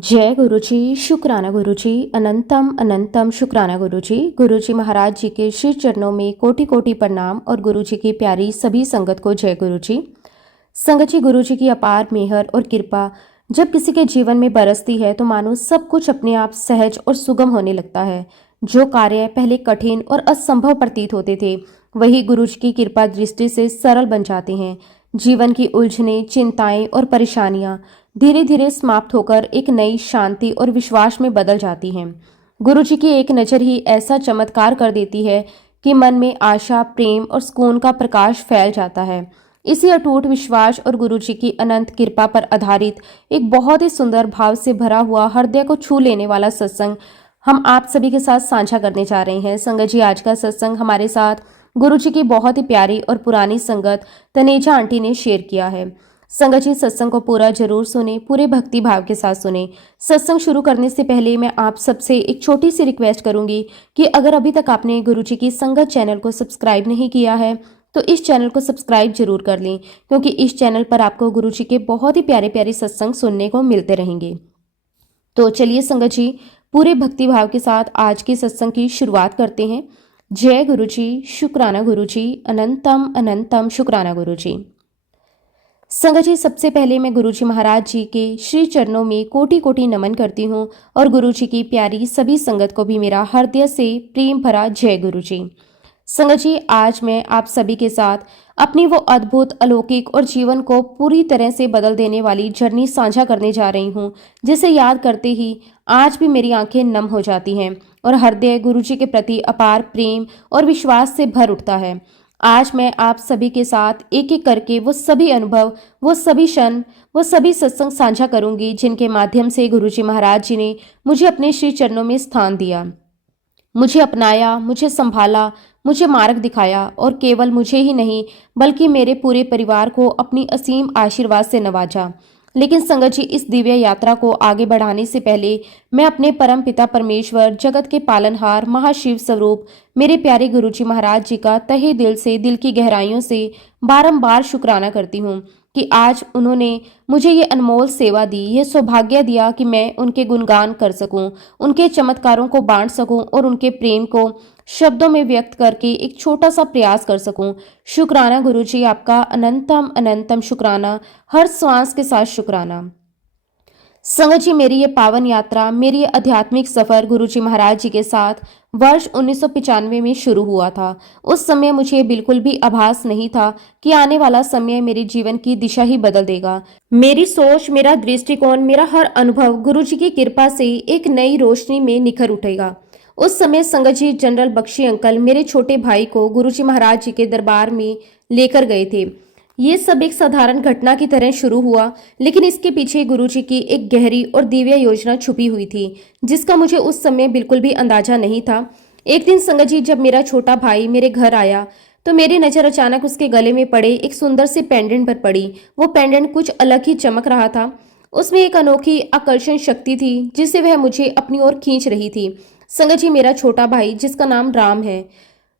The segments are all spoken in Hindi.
जय गुरुजी, शुक्राना गुरुजी, अनंतम अनंतम शुक्राना गुरुजी। गुरुजी महाराज जी के श्री चरणों में कोटि कोटि प्रणाम और गुरुजी की प्यारी सभी संगत को जय गुरुजी। संगत जी, गुरुजी की अपार मेहर और कृपा जब किसी के जीवन में बरसती है तो मानो सब कुछ अपने आप सहज और सुगम होने लगता है। जो कार्य पहले कठिन और असंभव प्रतीत होते थे वही गुरुजी की कृपा दृष्टि से सरल बन जाते हैं। जीवन की उलझनें, चिंताएं और परेशानियां धीरे धीरे समाप्त होकर एक नई शांति और विश्वास में बदल जाती हैं। गुरुजी की एक नज़र ही ऐसा चमत्कार कर देती है कि मन में आशा, प्रेम और सुकून का प्रकाश फैल जाता है। इसी अटूट विश्वास और गुरुजी की अनंत कृपा पर आधारित एक बहुत ही सुंदर भाव से भरा हुआ हृदय को छू लेने वाला सत्संग हम आप सभी के साथ साझा करने जा रहे हैं। संगत जी, आज का सत्संग हमारे साथ गुरुजी की बहुत ही प्यारी और पुरानी संगत तनेजा आंटी ने शेयर किया है। संगत जी, सत्संग को पूरा जरूर सुने, पूरे भक्ति भाव के साथ सुने। सत्संग शुरू करने से पहले मैं आप सबसे एक छोटी सी रिक्वेस्ट करूंगी कि अगर अभी तक आपने गुरुजी की संगत चैनल को सब्सक्राइब नहीं किया है तो इस चैनल को सब्सक्राइब जरूर कर लें, क्योंकि इस चैनल पर आपको गुरुजी के बहुत ही प्यारे प्यारे सत्संग सुनने को मिलते रहेंगे। तो चलिए संगत जी, पूरे भक्ति भाव के साथ आज की सत्संग की शुरुआत करते हैं। जय गुरुजी, शुक्राना गुरुजी, अनंतम अनंतम शुक्राना गुरुजी। संगत जी, सबसे पहले मैं गुरुजी महाराज जी के श्री चरणों में कोटि कोटि नमन करती हूँ और गुरुजी की प्यारी सभी संगत को भी मेरा हृदय से प्रेम भरा जय गुरुजी। संगत जी, आज मैं आप सभी के साथ अपनी वो अद्भुत, अलौकिक और जीवन को पूरी तरह से बदल देने वाली जर्नी साझा करने जा रही हूँ, जिसे याद करते ही आज भी मेरी आंखें नम हो जाती हैं और हृदय गुरुजी के प्रति अपार प्रेम और विश्वास से भर उठता है। आज मैं आप सभी के साथ एक एक करके वो सभी अनुभव, वो सभी क्षण, वो सभी सत्संग साझा करूंगी जिनके माध्यम से गुरुजी महाराज जी ने मुझे अपने श्री चरणों में स्थान दिया, मुझे अपनाया, मुझे संभाला, मुझे मार्ग दिखाया और केवल मुझे ही नहीं बल्कि मेरे पूरे परिवार को अपनी असीम आशीर्वाद से नवाजा। लेकिन संगत जी, इस दिव्य यात्रा को आगे बढ़ाने से पहले मैं अपने परम पिता परमेश्वर, जगत के पालनहार, महाशिव स्वरूप मेरे प्यारे गुरुजी महाराज जी का तहे दिल से, दिल की गहराइयों से बारंबार शुक्राना करती हूँ कि आज उन्होंने मुझे ये अनमोल सेवा दी, ये सौभाग्य दिया कि मैं उनके गुणगान कर सकूं, उनके चमत्कारों को बांट सकूं और उनके प्रेम को शब्दों में व्यक्त करके एक छोटा सा प्रयास कर सकूं। शुक्राना गुरुजी, आपका अनंतम अनंतम शुक्राना, हर श्वास के साथ शुक्राना। संगत जी, मेरी ये पावन यात्रा, मेरी ये आध्यात्मिक सफर गुरुजी महाराज जी के साथ वर्ष 1995 में शुरू हुआ था। उस समय मुझे बिल्कुल भी आभास नहीं था कि आने वाला समय मेरे जीवन की दिशा ही बदल देगा। मेरी सोच, मेरा दृष्टिकोण, मेरा हर अनुभव गुरुजी की कृपा से एक नई रोशनी में निखर उठेगा। उस समय संगत जी, जनरल बख्शी अंकल मेरे छोटे भाई को गुरुजी महाराज जी के दरबार में लेकर गए थे। ये सब एक साधारण घटना की तरह शुरू हुआ, लेकिन इसके पीछे गुरुजी की एक गहरी और दिव्य योजना छुपी हुई थी, जिसका मुझे उस समय बिल्कुल भी अंदाजा नहीं था। एक दिन संगत जी, जब मेरा छोटा भाई मेरे घर आया तो मेरी नजर अचानक उसके गले में पड़े एक सुंदर से पेंडेंट पर पड़ी। वो पेंडेंट कुछ अलग ही चमक रहा था। उसमें एक अनोखी आकर्षण शक्ति थी जिससे वह मुझे अपनी ओर खींच रही थी। संगत जी, मेरा छोटा भाई, जिसका नाम राम है,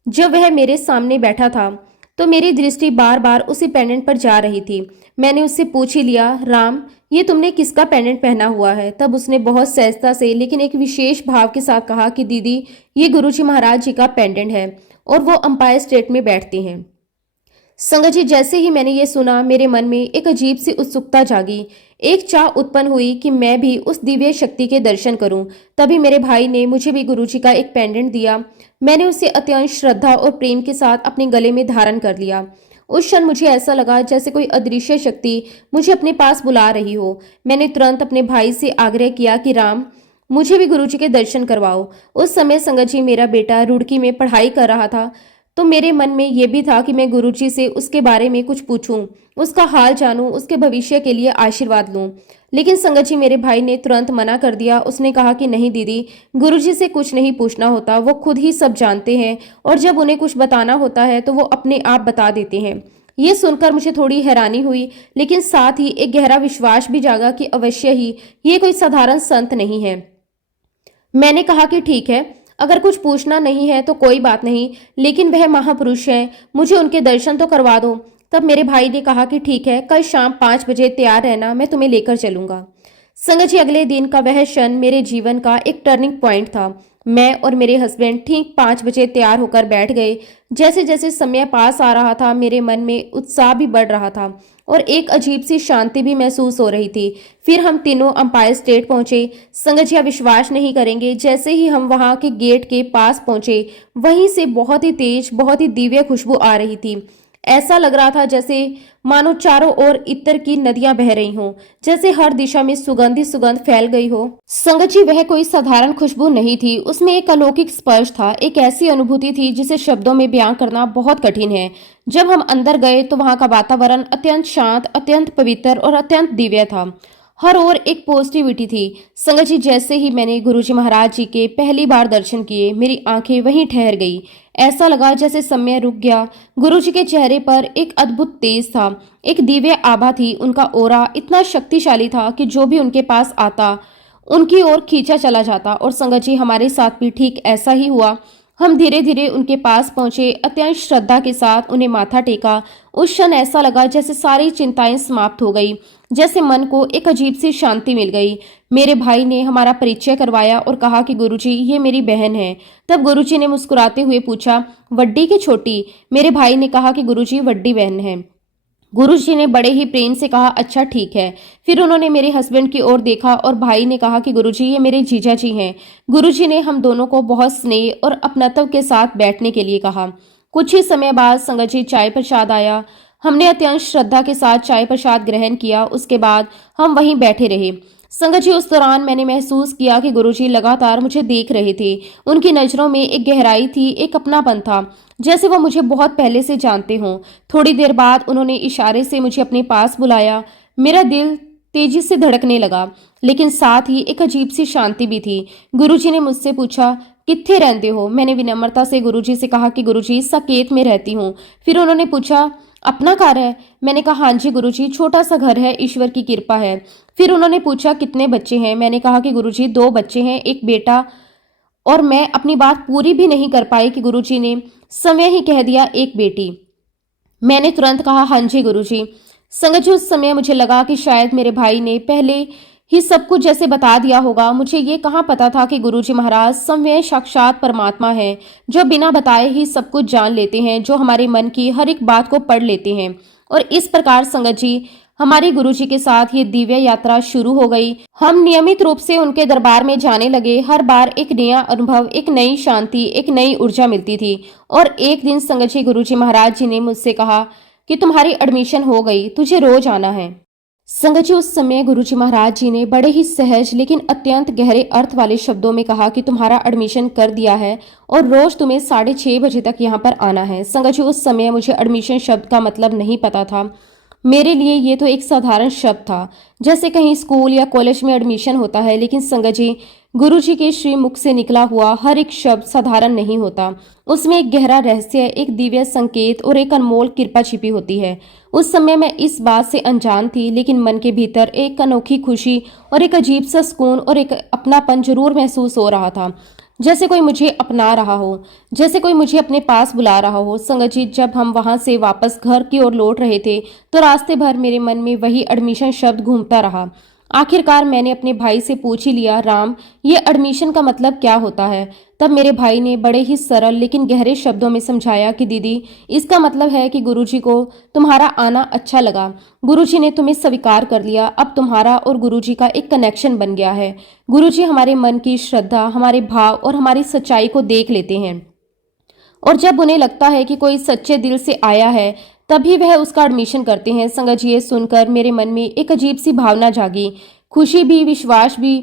जब वह मेरे सामने बैठा था तो मेरी दृष्टि बार बार उसी पेंडेंट पर जा रही थी। मैंने उससे पूछ ही लिया, राम, ये तुमने किसका पेंडेंट पहना हुआ है? तब उसने बहुत सहजता से लेकिन एक विशेष भाव के साथ कहा कि दीदी, ये गुरुजी महाराज जी का पेंडेंट है और वो अंपायर स्टेट में बैठते हैं। संगत जी, जैसे ही मैंने ये सुना मेरे मन में एक अजीब सी उत्सुकता जागी। एक चाह उत्पन्न हुई कि मैं भी उस दिव्य शक्ति के दर्शन करूं। तभी मेरे भाई ने मुझे भी गुरुजी का एक पेंडेंट दिया। मैंने उसे अत्यंत श्रद्धा और प्रेम के साथ अपने गले में धारण कर लिया। उस क्षण मुझे ऐसा लगा जैसे कोई अदृश्य शक्ति मुझे अपने पास बुला रही हो। मैंने तुरंत अपने भाई से आग्रह किया कि राम, मुझे भी गुरुजी के दर्शन करवाओ। उस समय संगत जी, मेरा बेटा रुड़की में पढ़ाई कर रहा था, तो मेरे मन में यह भी था कि मैं गुरुजी से उसके बारे में कुछ पूछूं, उसका हाल जानूं, उसके भविष्य के लिए आशीर्वाद लूं। लेकिन संगत जी, मेरे भाई ने तुरंत मना कर दिया। उसने कहा कि नहीं दीदी, गुरुजी से कुछ नहीं पूछना होता, वो खुद ही सब जानते हैं और जब उन्हें कुछ बताना होता है तो वो अपने आप बता देते हैं। ये सुनकर मुझे थोड़ी हैरानी हुई, लेकिन साथ ही एक गहरा विश्वास भी जागा कि अवश्य ही ये कोई साधारण संत नहीं है। मैंने कहा कि ठीक है, अगर कुछ पूछना नहीं है तो कोई बात नहीं, लेकिन वह महापुरुष हैं, मुझे उनके दर्शन तो करवा दो। तब मेरे भाई ने कहा कि ठीक है, कल शाम 5 बजे तैयार रहना, मैं तुम्हें लेकर चलूंगा। संगत जी, अगले दिन का वह क्षण मेरे जीवन का एक टर्निंग पॉइंट था। मैं और मेरे हस्बैंड ठीक 5 बजे तैयार होकर बैठ गए। जैसे जैसे समय पास आ रहा था, मेरे मन में उत्साह भी बढ़ रहा था और एक अजीब सी शांति भी महसूस हो रही थी। फिर हम तीनों अंपायर स्टेट पहुंचे। संगत जी, आप विश्वास नहीं करेंगे, जैसे ही हम वहां के गेट के पास पहुंचे, वहीं से बहुत ही तेज, बहुत ही दिव्य खुशबू आ रही थी। ऐसा लग रहा था जैसे मानो चारों ओर इत्र की नदियां बह रही हों, जैसे हर दिशा में सुगंध ही सुगंध फैल गई हो। संगत जी, वह कोई साधारण खुशबू नहीं थी, उसमें एक अलौकिक स्पर्श था, एक ऐसी अनुभूति थी जिसे शब्दों में बयां करना बहुत कठिन है। जब हम अंदर गए तो वहां का वातावरण अत्यंत शांत, अत्यंत पवित्र और अत्यंत दिव्य था। हर ओर एक पॉजिटिविटी थी। संगत जी, जैसे ही मैंने गुरुजी महाराज जी के पहली बार दर्शन किए, मेरी आंखें वहीं ठहर गई। ऐसा लगा जैसे समय रुक गया। गुरुजी के चेहरे पर एक अद्भुत तेज था, एक दिव्य आभा थी। उनका ओरा इतना शक्तिशाली था कि जो भी उनके पास आता, उनकी ओर खींचा चला जाता। और संगत जी, हमारे साथ भी ठीक ऐसा ही हुआ। हम धीरे धीरे उनके पास पहुंचे, अत्यंत श्रद्धा के साथ उन्हें माथा टेका। उस क्षण ऐसा लगा जैसे सारी चिंताएं समाप्त हो गई, जैसे मन को एक अजीब सी शांति मिल गई। मेरे भाई ने हमारा परिचय करवाया और कहा कि गुरुजी, ये मेरी बहन है। तब गुरुजी ने मुस्कुराते हुए पूछा, वड्डी की छोटी? मेरे भाई ने कहा कि गुरुजी, वड्डी बहन है। गुरुजी ने बड़े ही प्रेम से कहा, अच्छा ठीक है। फिर उन्होंने मेरे हस्बैंड की ओर देखा और भाई ने कहा कि गुरुजी, ये मेरे जीजा जी हैं। गुरुजी ने हम दोनों को बहुत स्नेह और अपनत्व के साथ बैठने के लिए कहा। कुछ ही समय बाद संगत जी, चाय प्रसाद आया। हमने अत्यंत श्रद्धा के साथ चाय प्रसाद ग्रहण किया। उसके बाद हम वहीं बैठे रहे। संगत जी, उस दौरान मैंने महसूस किया कि गुरुजी लगातार मुझे देख रहे थे। उनकी नज़रों में एक गहराई थी, एक अपनापन था, जैसे वो मुझे बहुत पहले से जानते हों। थोड़ी देर बाद उन्होंने इशारे से मुझे अपने पास बुलाया। मेरा दिल तेजी से धड़कने लगा, लेकिन साथ ही एक अजीब सी शांति भी थी। गुरुजी ने मुझसे पूछा, कित्थे रहते हो? मैंने विनम्रता से गुरुजी से कहा कि गुरुजी, साकेत में रहती हूँ। फिर उन्होंने पूछा, अपना घर है? मैंने कहा, हाँ जी गुरुजी, छोटा सा घर है, ईश्वर की कृपा है। फिर उन्होंने पूछा, कितने बच्चे हैं? मैंने कहा कि गुरुजी, 2 बच्चे हैं, एक बेटा। और मैं अपनी बात पूरी भी नहीं कर पाई कि गुरुजी ने समय ही कह दिया, एक बेटी। मैंने तुरंत कहा, हाँ जी गुरुजी। संगत जी, उस समय मुझे लगा कि शायद मेरे भाई ने पहले ही सब कुछ जैसे बता दिया होगा। मुझे ये कहाँ पता था कि गुरुजी महाराज स्वयं साक्षात परमात्मा है, जो बिना बताए ही सब कुछ जान लेते हैं, जो हमारे मन की हर एक बात को पढ़ लेते हैं। और इस प्रकार संगत जी, हमारे गुरुजी के साथ ये दिव्य यात्रा शुरू हो गई। हम नियमित रूप से उनके दरबार में जाने लगे। हर बार एक नया अनुभव, एक नई शांति, एक नई ऊर्जा मिलती थी। और एक दिन संगत जी, गुरुजी महाराज जी ने मुझसे कहा कि तुम्हारी एडमिशन हो गई, तुझे रोज आना है। संगत जी, उस समय गुरुजी महाराज जी ने बड़े ही सहज लेकिन अत्यंत गहरे अर्थ वाले शब्दों में कहा कि तुम्हारा एडमिशन कर दिया है और रोज तुम्हें 6:30 बजे तक यहाँ पर आना है। संगत जी, उस समय मुझे एडमिशन शब्द का मतलब नहीं पता था। मेरे लिए ये तो एक साधारण शब्द था, जैसे कहीं स्कूल या कॉलेज में एडमिशन होता है। लेकिन संगत जी, गुरुजी के श्री मुख से निकला हुआ हर एक शब्द साधारण नहीं होता। उसमें एक गहरा रहस्य, एक दिव्य संकेत और एक अनमोल कृपा छिपी होती है। उस समय मैं इस बात से अनजान थी, लेकिन मन के भीतर एक अनोखी खुशी और एक अजीब सा सुकून और एक अपनापन जरूर महसूस हो रहा था, जैसे कोई मुझे अपना रहा हो, जैसे कोई मुझे अपने पास बुला रहा हो। संगत जी, जब हम वहां से वापस घर की ओर लौट रहे थे तो रास्ते भर मेरे मन में वही एडमिशन शब्द घूमता रहा। आखिरकार मैंने अपने भाई से पूछ ही लिया, राम, ये एडमिशन का मतलब क्या होता है? तब मेरे भाई ने बड़े ही सरल लेकिन गहरे शब्दों में समझाया कि दीदी, इसका मतलब है कि गुरुजी को तुम्हारा आना अच्छा लगा। गुरुजी ने तुम्हें स्वीकार कर लिया। अब तुम्हारा और गुरुजी का एक कनेक्शन बन गया है। गुरुजी हमारे मन की श्रद्धा, हमारे भाव और हमारी सच्चाई को देख लेते हैं, और जब उन्हें लगता है कि कोई सच्चे दिल से आया है, तभी वह उसका एडमिशन करते हैं। संगत जी, ये सुनकर मेरे मन में एक अजीब सी भावना जागी, खुशी भी, विश्वास भी।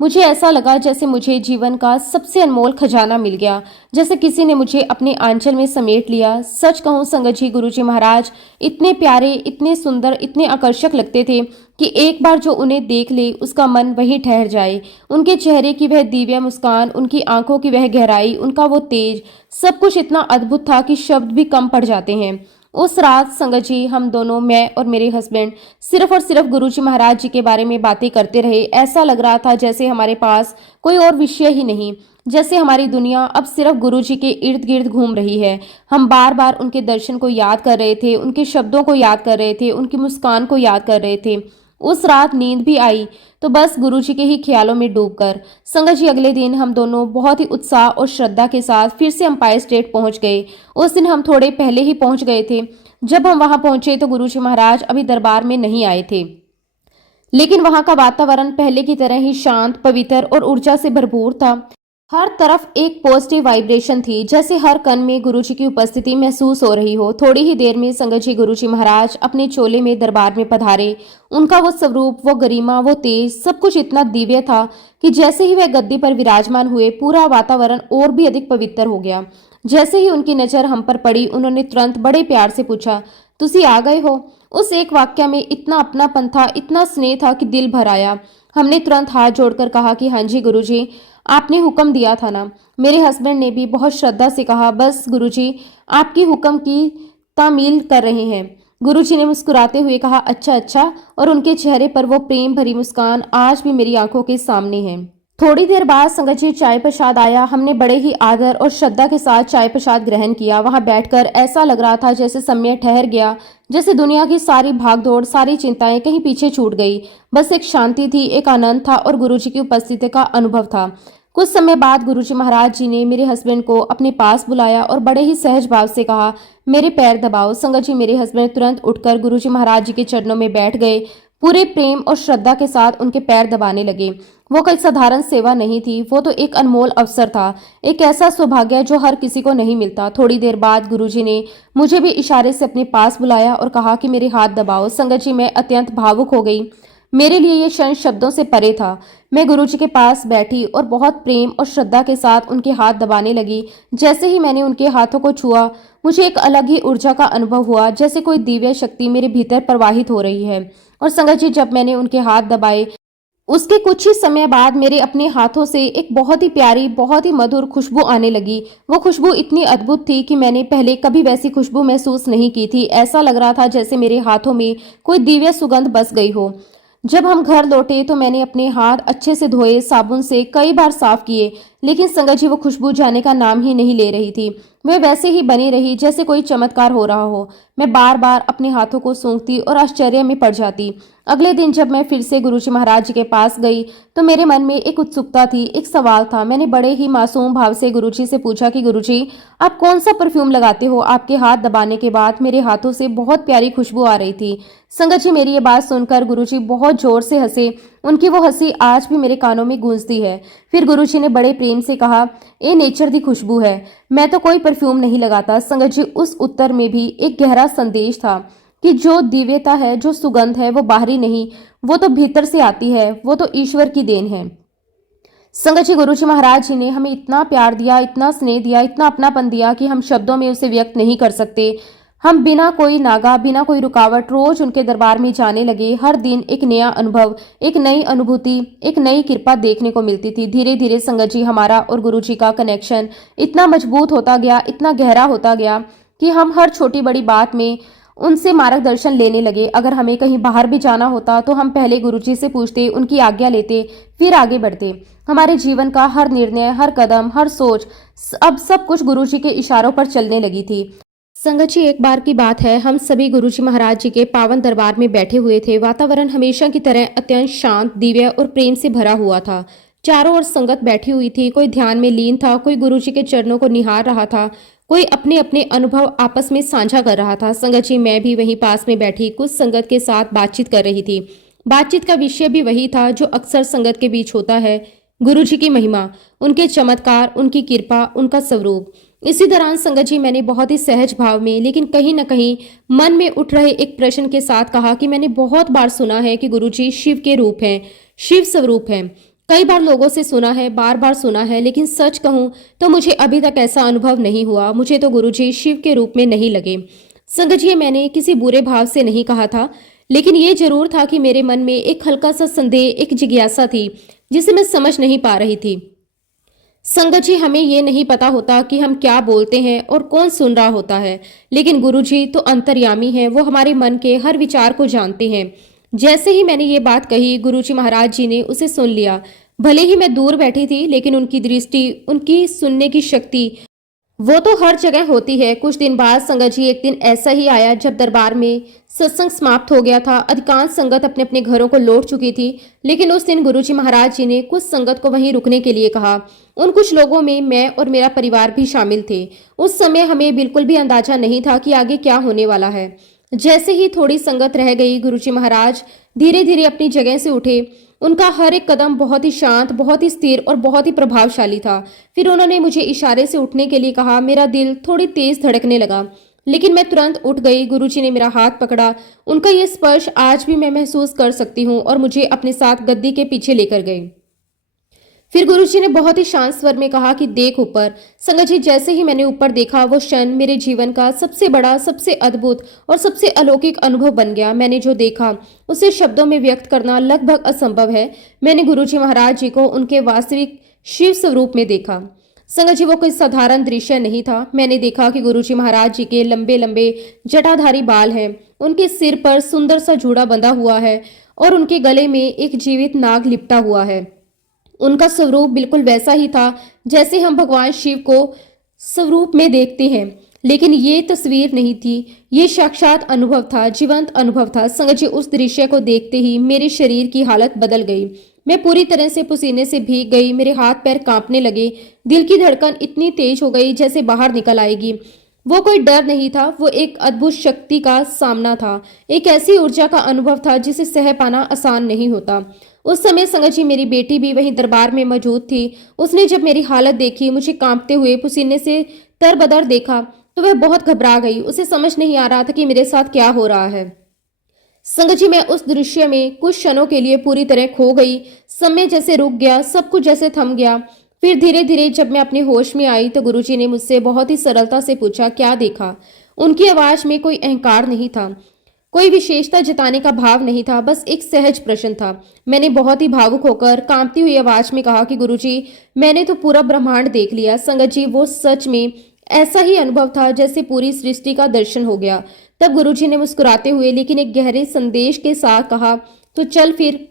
मुझे ऐसा लगा जैसे मुझे जीवन का सबसे अनमोल खजाना मिल गया, जैसे किसी ने मुझे अपने आंचल में समेट लिया। सच कहूँ संगत जी, गुरुजी महाराज इतने प्यारे, इतने सुंदर, इतने आकर्षक लगते थे कि एक बार जो उन्हें देख ले, उसका मन वहीं ठहर जाए। उनके चेहरे की वह दिव्य मुस्कान, उनकी आंखों की वह गहराई, उनका वो तेज, सब कुछ इतना अद्भुत था कि शब्द भी कम पड़ जाते हैं। उस रात संगत जी, हम दोनों, मैं और मेरे हस्बैंड, सिर्फ और सिर्फ गुरुजी महाराज जी के बारे में बातें करते रहे। ऐसा लग रहा था जैसे हमारे पास कोई और विषय ही नहीं, जैसे हमारी दुनिया अब सिर्फ गुरुजी के इर्द गिर्द घूम रही है। हम बार बार उनके दर्शन को याद कर रहे थे, उनके शब्दों को याद कर रहे थे, उनकी मुस्कान को याद कर रहे थे। उस रात नींद भी आई तो बस गुरुजी के ही ख्यालों में डूबकर। संगत जी, अगले दिन हम दोनों बहुत ही उत्साह और श्रद्धा के साथ फिर से एम्पायर स्टेट पहुंच गए। उस दिन हम थोड़े पहले ही पहुंच गए थे। जब हम वहां पहुंचे तो गुरुजी महाराज अभी दरबार में नहीं आए थे, लेकिन वहां का वातावरण पहले की तरह ही शांत, पवित्र और ऊर्जा से भरपूर था। हर तरफ एक पॉजिटिव वाइब्रेशन थी, जैसे हर कण में गुरुजी की उपस्थिति महसूस हो रही हो। थोड़ी ही देर में संगत जी गुरुजी महाराज अपने चोले में दरबार में पधारे। उनका वो स्वरूप, वो गरिमा, वो तेज, सब कुछ इतना दिव्य था कि जैसे ही वह गद्दी पर विराजमान हुए, पूरा वातावरण और भी अधिक पवित्र हो गया। जैसे ही उनकी नजर हम पर पड़ी, उन्होंने तुरंत बड़े प्यार से पूछा, तुसी आ गए हो? उस एक वाक्य में इतना अपनापन था, इतना स्नेह था कि दिल भर आया। हमने तुरंत हाथ जोड़कर कहा कि हाँ जी गुरुजी, आपने हुक्म दिया था ना। मेरे हस्बैंड ने भी बहुत श्रद्धा से कहा, बस गुरुजी आपकी हुक्म की तामील कर रहे हैं। गुरुजी ने मुस्कुराते हुए कहा, अच्छा अच्छा, और उनके चेहरे पर वो प्रेम भरी मुस्कान आज भी मेरी आंखों के सामने है। थोड़ी देर बाद संगत जी चाय प्रसाद आया। हमने बड़े ही आदर और श्रद्धा के साथ चाय प्रसाद ग्रहण किया। वहां बैठकर ऐसा लग रहा था जैसे समय ठहर गया, जैसे दुनिया की सारी भागदौड़, सारी चिंताएं कहीं पीछे छूट गई। बस एक शांति थी, एक आनंद था और गुरुजी की उपस्थिति का अनुभव था। कुछ समय बाद गुरुजी महाराज जी ने मेरे हस्बैंड को अपने पास बुलाया और बड़े ही सहज भाव से कहा, मेरे पैर दबाओ। संगत जी, मेरे हस्बैंड तुरंत उठकर गुरुजी महाराज जी के चरणों में बैठ गए। पूरे प्रेम और श्रद्धा के साथ उनके पैर दबाने लगे। वो कोई साधारण सेवा नहीं थी, वो तो एक अनमोल अवसर था, एक ऐसा सौभाग्य जो हर किसी को नहीं मिलता। थोड़ी देर बाद गुरुजी ने मुझे भी इशारे से अपने पास बुलाया और कहा कि मेरे हाथ दबाओ। संगत जी, मैं अत्यंत भावुक हो गई। मेरे लिए ये क्षण शब्दों से परे था। मैं गुरुजी के पास बैठी और बहुत प्रेम और श्रद्धा के साथ उनके हाथ दबाने लगी। जैसे ही मैंने उनके हाथों को छुआ, मुझे एक अलग ही ऊर्जा का अनुभव हुआ, जैसे कोई दिव्य शक्ति मेरे भीतर प्रवाहित हो रही है। और संगत जी, जब मैंने उनके हाथ दबाए, उसके कुछ ही समय बाद मेरे अपने हाथों से एक बहुत ही प्यारी, बहुत ही मधुर खुशबू आने लगी। वो खुशबू इतनी अद्भुत थी कि मैंने पहले कभी वैसी खुशबू महसूस नहीं की थी। ऐसा लग रहा था जैसे मेरे हाथों में कोई दिव्य सुगंध बस गई हो। जब हम घर लौटे तो मैंने अपने हाथ अच्छे से धोए, साबुन से कई बार साफ किए, लेकिन संगत जी वो खुशबू जाने का नाम ही नहीं ले रही थी। वह वैसे ही बनी रही जैसे कोई चमत्कार हो रहा हो। मैं बार बार अपने हाथों को सूंघती और आश्चर्य में पड़ जाती। अगले दिन जब मैं फिर से गुरुजी महाराज जी के पास गई तो मेरे मन में एक उत्सुकता थी, एक सवाल था। मैंने बड़े ही मासूम भाव से गुरुजी से पूछा कि गुरुजी, आप कौन सा परफ्यूम लगाते हो? आपके हाथ दबाने के बाद मेरे हाथों से बहुत प्यारी खुशबू आ रही थी। संगत जी, मेरी ये बात सुनकर गुरुजी बहुत जोर से हंसे। उनकी वो हंसी आज भी मेरे कानों में गूंजती है। फिर गुरुजी ने बड़े प्रेम से कहा, ये नेचर दी खुशबू है, मैं तो कोई परफ्यूम नहीं लगाता। संगत जी, उस उत्तर में भी एक गहरा संदेश था कि जो दिव्यता है, जो सुगंध है, वो बाहरी नहीं, वो तो भीतर से आती है, वो तो ईश्वर की देन है। संगत जी, गुरुजी महाराज जी ने हमें इतना प्यार दिया, इतना स्नेह दिया, इतना अपनापन दिया कि हम शब्दों में उसे व्यक्त नहीं कर सकते। हम बिना कोई नागा, बिना कोई रुकावट रोज उनके दरबार में जाने लगे। हर दिन एक नया अनुभव, एक नई अनुभूति, एक नई कृपा देखने को मिलती थी। धीरे धीरे संगत जी, हमारा और गुरुजी का कनेक्शन इतना मजबूत होता गया, इतना गहरा होता गया कि हम हर छोटी बड़ी बात में उनसे मार्गदर्शन लेने लगे। अगर हमें कहीं बाहर भी जाना होता तो हम पहले गुरुजी से पूछते, उनकी आज्ञा लेते, फिर आगे बढ़ते। हमारे जीवन का हर निर्णय, हर कदम, हर सोच, अब सब कुछ गुरुजी के इशारों पर चलने लगी थी। संगत जी, एक बार की बात है, हम सभी गुरुजी महाराज जी के पावन दरबार में बैठे हुए थे। वातावरण हमेशा की तरह अत्यंत शांत, दिव्य और प्रेम से भरा हुआ था। चारों ओर संगत बैठी हुई थी। कोई ध्यान में लीन था, कोई गुरुजी के चरणों को निहार रहा था, कोई अपने अपने अनुभव आपस में साझा कर रहा था। संगत जी, मैं भी वहीं पास में बैठी कुछ संगत के साथ बातचीत कर रही थी। बातचीत का विषय भी वही था जो अक्सर संगत के बीच होता है, गुरुजी की महिमा, उनके चमत्कार, उनकी कृपा, उनका स्वरूप। इसी दौरान संगत जी, मैंने बहुत ही सहज भाव में, लेकिन कहीं न कहीं मन में उठ रहे एक प्रश्न के साथ कहा कि मैंने बहुत बार सुना है कि गुरुजी शिव के रूप हैं, शिव स्वरूप हैं। कई बार लोगों से सुना है, बार बार सुना है, लेकिन सच कहूं तो मुझे अभी तक ऐसा अनुभव नहीं हुआ। मुझे तो गुरुजी शिव के रूप में नहीं लगे। संगत जी, मैंने किसी बुरे भाव से नहीं कहा था, लेकिन ये जरूर था कि मेरे मन में एक हल्का सा संदेह, एक जिज्ञासा थी जिसे मैं समझ नहीं पा रही थी। संगत जी, हमें ये नहीं पता होता कि हम क्या बोलते हैं और कौन सुन रहा होता है, लेकिन गुरुजी तो अंतर्यामी हैं, वो हमारे मन के हर विचार को जानते हैं। जैसे ही मैंने ये बात कही, गुरुजी महाराज जी ने उसे सुन लिया। भले ही मैं दूर बैठी थी, लेकिन उनकी दृष्टि, उनकी सुनने की शक्ति वो तो हर जगह होती है। कुछ दिन बाद संगत जी एक दिन ऐसा ही आया जब दरबार में सत्संग समाप्त हो गया था। अधिकांश संगत अपने अपने घरों को लौट चुकी थी, लेकिन उस दिन गुरुजी महाराज जी ने कुछ संगत को वहीं रुकने के लिए कहा। उन कुछ लोगों में मैं और मेरा परिवार भी शामिल थे। उस समय हमें बिल्कुल भी अंदाजा नहीं था कि आगे क्या होने वाला है। जैसे ही थोड़ी संगत रह गई, गुरुजी महाराज धीरे धीरे अपनी जगह से उठे। उनका हर एक कदम बहुत ही शांत, बहुत ही स्थिर और बहुत ही प्रभावशाली था। फिर उन्होंने मुझे इशारे से उठने के लिए कहा। मेरा दिल थोड़ी तेज धड़कने लगा, लेकिन मैं तुरंत उठ गई। गुरुजी ने मेरा हाथ पकड़ा। उनका ये स्पर्श आज भी मैं महसूस कर सकती हूँ और मुझे अपने साथ गद्दी के पीछे लेकर गए। फिर गुरुजी ने बहुत ही शांत स्वर में कहा कि देख ऊपर। संगत जी, जैसे ही मैंने ऊपर देखा, वो क्षण मेरे जीवन का सबसे बड़ा, सबसे अद्भुत और सबसे अलौकिक अनुभव बन गया। मैंने जो देखा उसे शब्दों में व्यक्त करना लगभग असंभव है। मैंने गुरुजी महाराज जी को उनके वास्तविक शिव स्वरूप में देखा। संगत जी, वो कोई साधारण दृश्य नहीं था। मैंने देखा कि गुरुजी महाराज जी के लंबे लंबे जटाधारी बाल हैं। उनके सिर पर सुंदर सा जूड़ा बंधा हुआ है और उनके गले में एक जीवित नाग लिपटा हुआ है। उनका स्वरूप बिल्कुल वैसा ही था जैसे हम भगवान शिव को स्वरूप में देखते हैं। लेकिन ये तस्वीर नहीं थी, ये साक्षात अनुभव था, जीवंत अनुभव था। संगत जी, उस दृश्य को देखते ही मेरे शरीर की हालत बदल गई। मैं पूरी तरह से पसीने से भीग गई। मेरे हाथ पैर कांपने लगे। दिल की धड़कन इतनी तेज हो गई जैसे बाहर निकल आएगी। वो कोई डर नहीं था, वो एक अद्भुत शक्ति का सामना था। एक ऐसी ऊर्जा का अनुभव था जिसे सह पाना आसान नहीं होता। उस समय संगत जी, मेरी बेटी भी वहीं दरबार में मौजूद थी। उसने जब मेरी हालत देखी, मुझे कांपते हुए पसीने से तरबदर देखा, तो वह बहुत घबरा गई। उसे समझ नहीं आ रहा था कि मेरे साथ क्या हो रहा है। संगत जी, मैं उस दृश्य में कुछ क्षणों के लिए पूरी तरह खो गई। समय जैसे रुक गया, सब कुछ जैसे थम गया। फिर धीरे धीरे जब मैं अपने होश में आई तो गुरुजी ने मुझसे बहुत ही सरलता से पूछा, क्या देखा? उनकी आवाज में कोई अहंकार नहीं था, कोई विशेषता जताने का भाव नहीं था, बस एक सहज प्रश्न था। मैंने बहुत ही भावुक होकर कांपती हुई आवाज में कहा कि गुरुजी, मैंने तो पूरा ब्रह्मांड देख लिया। संगत जी, वो सच में ऐसा ही अनुभव था जैसे पूरी सृष्टि का दर्शन हो गया। तब गुरुजी ने मुस्कुराते हुए लेकिन एक गहरे संदेश के साथ कहा, तो चल फिर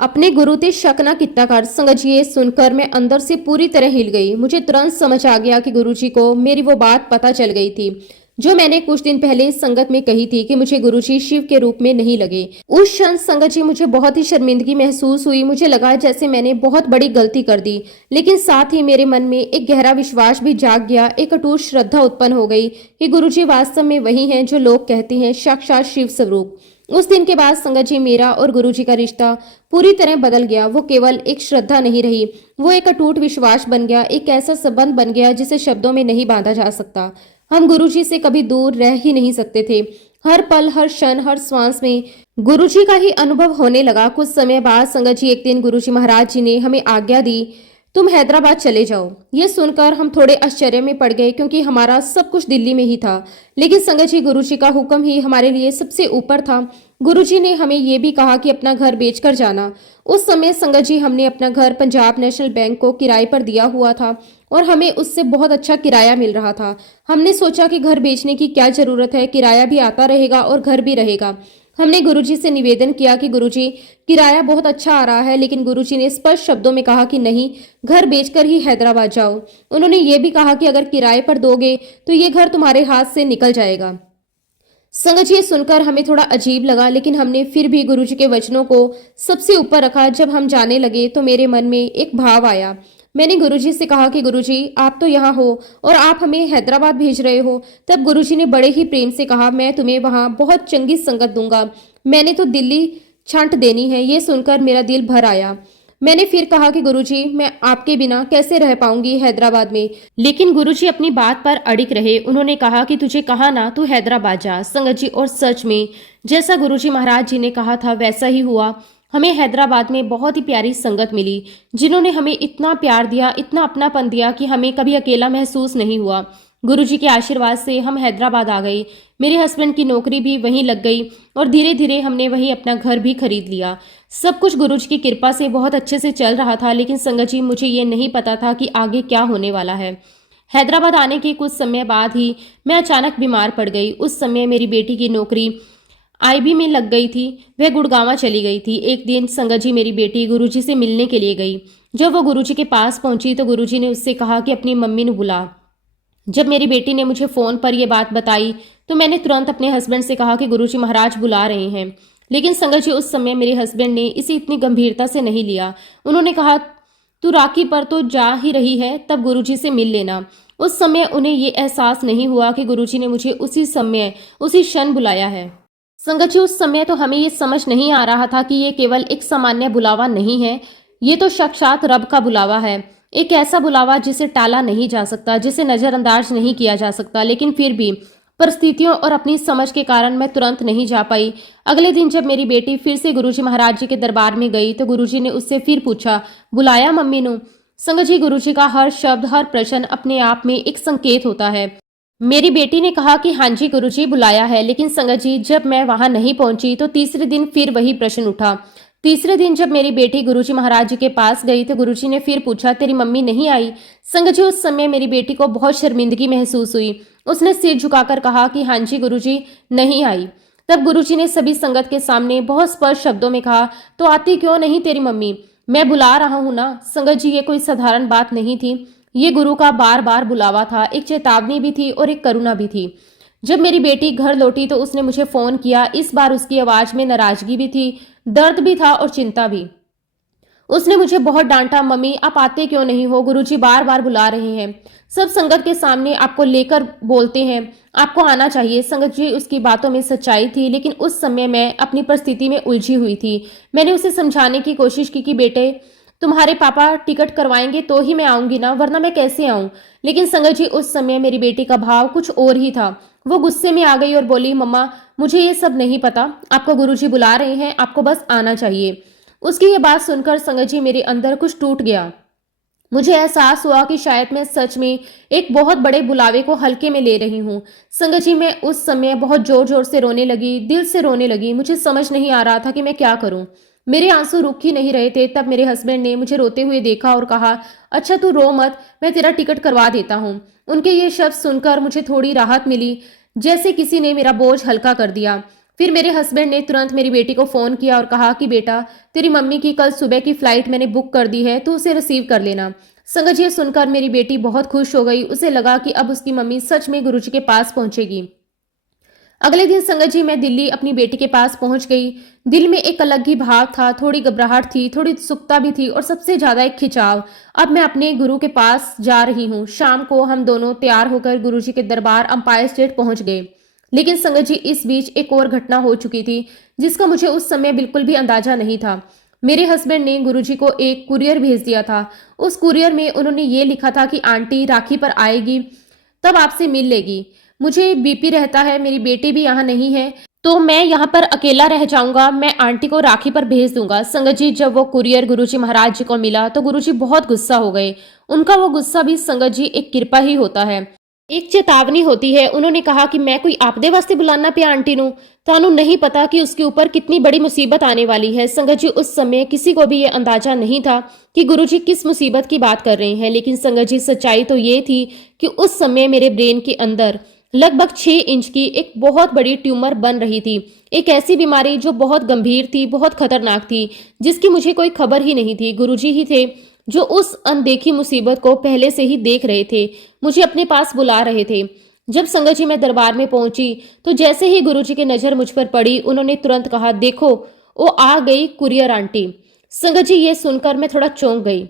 अपने गुरु ते शक ना कितना कर। संगत जी, ये सुनकर मैं अंदर से पूरी तरह हिल गई। मुझे तुरंत समझ आ गया कि गुरुजी को मेरी वो बात पता चल गई थी जो मैंने कुछ दिन पहले संगत में कही थी कि मुझे गुरुजी शिव के रूप में नहीं लगे। उस क्षण संगत जी, मुझे बहुत ही शर्मिंदगी महसूस हुई। मुझे लगा जैसे मैंने बहुत बड़ी गलती कर दी, लेकिन साथ ही मेरे मन में एक गहरा विश्वास भी जाग गया। एक अटूट श्रद्धा उत्पन्न हो गई कि गुरुजी वास्तव में वही हैं जो लोग कहते हैं, साक्षात शिव स्वरूप। उस दिन के बाद संगत जी, मेरा और गुरुजी का रिश्ता पूरी तरह बदल गया। वो केवल एक श्रद्धा नहीं रही, वो एक अटूट विश्वास बन गया, एक ऐसा संबंध बन गया जिसे शब्दों में नहीं बांधा जा सकता। हम गुरुजी से कभी दूर रह ही नहीं सकते थे। हर पल, हर क्षण, हर श्वास में गुरुजी का ही अनुभव होने लगा। कुछ समय बाद संगत जी, एक दिन गुरुजी महाराज जी ने हमें आज्ञा दी, तुम हैदराबाद चले जाओ। ये सुनकर हम थोड़े आश्चर्य में पड़ गए क्योंकि हमारा सब कुछ दिल्ली में ही था। लेकिन संगत जी, गुरुजी का हुक्म ही हमारे लिए सबसे ऊपर था। गुरुजी ने हमें ये भी कहा कि अपना घर बेचकर जाना। उस समय संगत जी, हमने अपना घर पंजाब नेशनल बैंक को किराए पर दिया हुआ था और हमें उससे बहुत अच्छा किराया मिल रहा था। हमने सोचा कि घर बेचने की क्या जरूरत है, किराया भी आता रहेगा और घर भी रहेगा। हमने गुरुजी से निवेदन किया कि गुरुजी, किराया बहुत अच्छा आ रहा है, लेकिन गुरुजी ने स्पष्ट शब्दों में कहा कि नहीं, घर बेचकर ही हैदराबाद जाओ। उन्होंने ये भी कहा कि अगर किराए पर दोगे तो ये घर तुम्हारे हाथ से निकल जाएगा। संगत जी, ये सुनकर हमें थोड़ा अजीब लगा, लेकिन हमने फिर भी गुरुजी के वचनों को सबसे ऊपर रखा। जब हम जाने लगे तो मेरे मन में एक भाव आया। मैंने गुरुजी से कहा कि गुरुजी, आप तो यहाँ हो और आप हमें हैदराबाद भेज रहे हो। तब गुरुजी ने बड़े ही प्रेम से कहा, मैं तुम्हें वहाँ बहुत चंगी संगत दूंगा, मैंने तो दिल्ली छांट देनी है। ये सुनकर मेरा दिल भर आया। मैंने फिर कहा कि गुरुजी, मैं आपके बिना कैसे रह पाऊंगी हैदराबाद में। लेकिन गुरुजी अपनी बात पर अड़िग रहे। उन्होंने कहा कि तुझे कहा ना, तू हैदराबाद जा। संगत जी, और सच में जैसा गुरुजी महाराज जी ने कहा था वैसा ही हुआ। हमें हैदराबाद में बहुत ही प्यारी संगत मिली, जिन्होंने हमें इतना प्यार दिया, इतना अपनापन दिया कि हमें कभी अकेला महसूस नहीं हुआ। गुरुजी के आशीर्वाद से हम हैदराबाद आ गए। मेरे हस्बैंड की नौकरी भी वहीं लग गई और धीरे धीरे हमने वहीं अपना घर भी खरीद लिया। सब कुछ गुरुजी की कृपा से बहुत अच्छे से चल रहा था। लेकिन संगत जी, मुझे ये नहीं पता था कि आगे क्या होने वाला है। हैदराबाद आने के कुछ समय बाद ही मैं अचानक बीमार पड़ गई। उस समय मेरी बेटी की नौकरी आईबी में लग गई थी, वह गुड़गांव चली गई थी। एक दिन संगत जी, मेरी बेटी गुरुजी से मिलने के लिए गई। जब वो गुरुजी के पास पहुंची तो गुरुजी ने उससे कहा कि अपनी मम्मी ने बुला। जब मेरी बेटी ने मुझे फ़ोन पर यह बात बताई तो मैंने तुरंत अपने हस्बैंड से कहा कि गुरुजी महाराज बुला रहे हैं। लेकिन संगत जी, उस समय मेरे हस्बैंड ने इसे इतनी गंभीरता से नहीं लिया। उन्होंने कहा, तू राखी पर तो जा ही रही है, तब गुरुजी से मिल लेना। उस समय उन्हें ये एहसास नहीं हुआ कि गुरुजी ने मुझे उसी समय उसी क्षण बुलाया है। संगत जी, उस समय तो हमें ये समझ नहीं आ रहा था कि ये केवल एक सामान्य बुलावा नहीं है, ये तो साक्षात रब का बुलावा है। एक ऐसा बुलावा जिसे टाला नहीं जा सकता, जिसे नज़रअंदाज नहीं किया जा सकता। लेकिन फिर भी परिस्थितियों और अपनी समझ के कारण मैं तुरंत नहीं जा पाई। अगले दिन जब मेरी बेटी फिर से गुरुजी महाराज जी के दरबार में गई तो गुरुजी ने उससे फिर पूछा, बुलाया मम्मी नु? संगत जी, गुरुजी का हर शब्द, हर प्रश्न अपने आप में एक संकेत होता है। मेरी बेटी ने कहा कि हाँ जी गुरुजी, बुलाया है। लेकिन संगत जी, जब मैं वहां नहीं पहुंची तो तीसरे दिन फिर वही प्रश्न उठा। तीसरे दिन जब मेरी बेटी गुरुजी महाराज जी के पास गई तो गुरुजी ने फिर पूछा, तेरी मम्मी नहीं आई? संगत जी, उस समय मेरी बेटी को बहुत शर्मिंदगी महसूस हुई। उसने सिर झुकाकर कहा कि हाँ जी गुरुजी, नहीं आई। तब गुरुजी ने सभी संगत के सामने बहुत स्पष्ट शब्दों में कहा, तो आती क्यों नहीं तेरी मम्मी? मैं बुला रहा हूं ना। संगत जी, ये कोई साधारण बात नहीं थी, ये गुरु का बार बार बुलावा था। एक चेतावनी भी थी और एक करुणा भी थी। जब मेरी बेटी घर लौटी तो उसने मुझे फोन किया। इस बार उसकी आवाज में नाराजगी भी थी, दर्द भी था और चिंता भी। उसने मुझे बहुत डांटा, मम्मी आप आते क्यों नहीं हो? गुरुजी बार बार बुला रहे हैं, सब संगत के सामने आपको लेकर बोलते हैं, आपको आना चाहिए। संगत जी, उसकी बातों में सच्चाई थी, लेकिन उस समय मैं अपनी परिस्थिति में उलझी हुई थी। मैंने उसे समझाने की कोशिश की कि बेटे, तुम्हारे पापा टिकट करवाएंगे तो ही मैं आऊंगी ना, वरना मैं कैसे आऊं? लेकिन संगत जी, उस समय मेरी बेटी का भाव कुछ और ही था। वो गुस्से में आ गई और बोली, मम्मा मुझे ये सब नहीं पता, आपको गुरुजी बुला रहे हैं, आपको बस आना चाहिए। उसकी ये बात सुनकर संगत जी, मेरे अंदर कुछ टूट गया। मुझे एहसास हुआ कि शायद मैं सच में एक बहुत बड़े बुलावे को हल्के में ले रही हूँ। संगत जी, मैं उस समय बहुत जोर जोर से रोने लगी, दिल से रोने लगी। मुझे समझ नहीं आ रहा था कि मैं क्या करूं। मेरे आंसू रुक ही नहीं रहे थे। तब मेरे हस्बैंड ने मुझे रोते हुए देखा और कहा, अच्छा तू रो मत, मैं तेरा टिकट करवा देता हूँ। उनके ये शब्द सुनकर मुझे थोड़ी राहत मिली, जैसे किसी ने मेरा बोझ हल्का कर दिया। फिर मेरे हस्बैंड ने तुरंत मेरी बेटी को फोन किया और कहा कि बेटा, तेरी मम्मी की कल सुबह की फ्लाइट मैंने बुक कर दी है, तो उसे रिसीव कर लेना। संगत जी, ये सुनकर मेरी बेटी बहुत खुश हो गई। उसे लगा कि अब उसकी मम्मी सच में गुरुजी के पास पहुंचेगी। अगले दिन संगत जी, मैं दिल्ली अपनी बेटी के पास पहुंच गई। दिल में एक अलग ही भाव था, थोड़ी घबराहट थी, थोड़ी उत्सुकता भी थी और सबसे ज्यादा एक खिंचाव। अब मैं अपने गुरु के पास जा रही हूँ। शाम को हम दोनों तैयार होकर गुरुजी के दरबार अंपायर स्टेट पहुंच गए। लेकिन संगत जी, इस बीच एक और घटना हो चुकी थी जिसका मुझे उस समय बिल्कुल भी अंदाजा नहीं था। मेरे हस्बैंड ने गुरुजी को एक कुरियर भेज दिया था। उस कुरियर में उन्होंने ये लिखा था कि आंटी राखी पर आएगी, तब आपसे मिल लेगी। मुझे बीपी रहता है, मेरी बेटी भी यहाँ नहीं है, तो मैं यहाँ पर अकेला रह जाऊंगा। मैं आंटी को राखी पर भेज दूंगा। संगत जी, जब वो कुरियर गुरुजी महाराज जी को मिला तो गुरुजी बहुत गुस्सा हो गए। उनका वो गुस्सा भी संगत जी एक कृपा ही होता है, एक चेतावनी होती है। उन्होंने कहा कि मैं कोई आपदे वास्ते बुलाना पिया आंटी नु, तानू नहीं पता कि उसके ऊपर कितनी बड़ी मुसीबत आने वाली है। संगत जी, उस समय किसी को भी ये अंदाजा नहीं था कि गुरुजी किस मुसीबत की बात कर रहे हैं। लेकिन संगत जी, सच्चाई तो ये थी कि उस समय मेरे ब्रेन के अंदर लगभग 6 इंच की एक बहुत बड़ी ट्यूमर बन रही थी। एक ऐसी बीमारी जो बहुत गंभीर थी, बहुत खतरनाक थी, जिसकी मुझे कोई खबर ही नहीं थी। गुरुजी ही थे जो उस अनदेखी मुसीबत को पहले से ही देख रहे थे, मुझे अपने पास बुला रहे थे। जब संगत जी, मैं दरबार में पहुंची तो जैसे ही गुरुजी की नजर मुझ पर पड़ी, उन्होंने तुरंत कहा, देखो वो आ गई कुरियर आंटी। संगत जी, ये सुनकर मैं थोड़ा चौंक गई।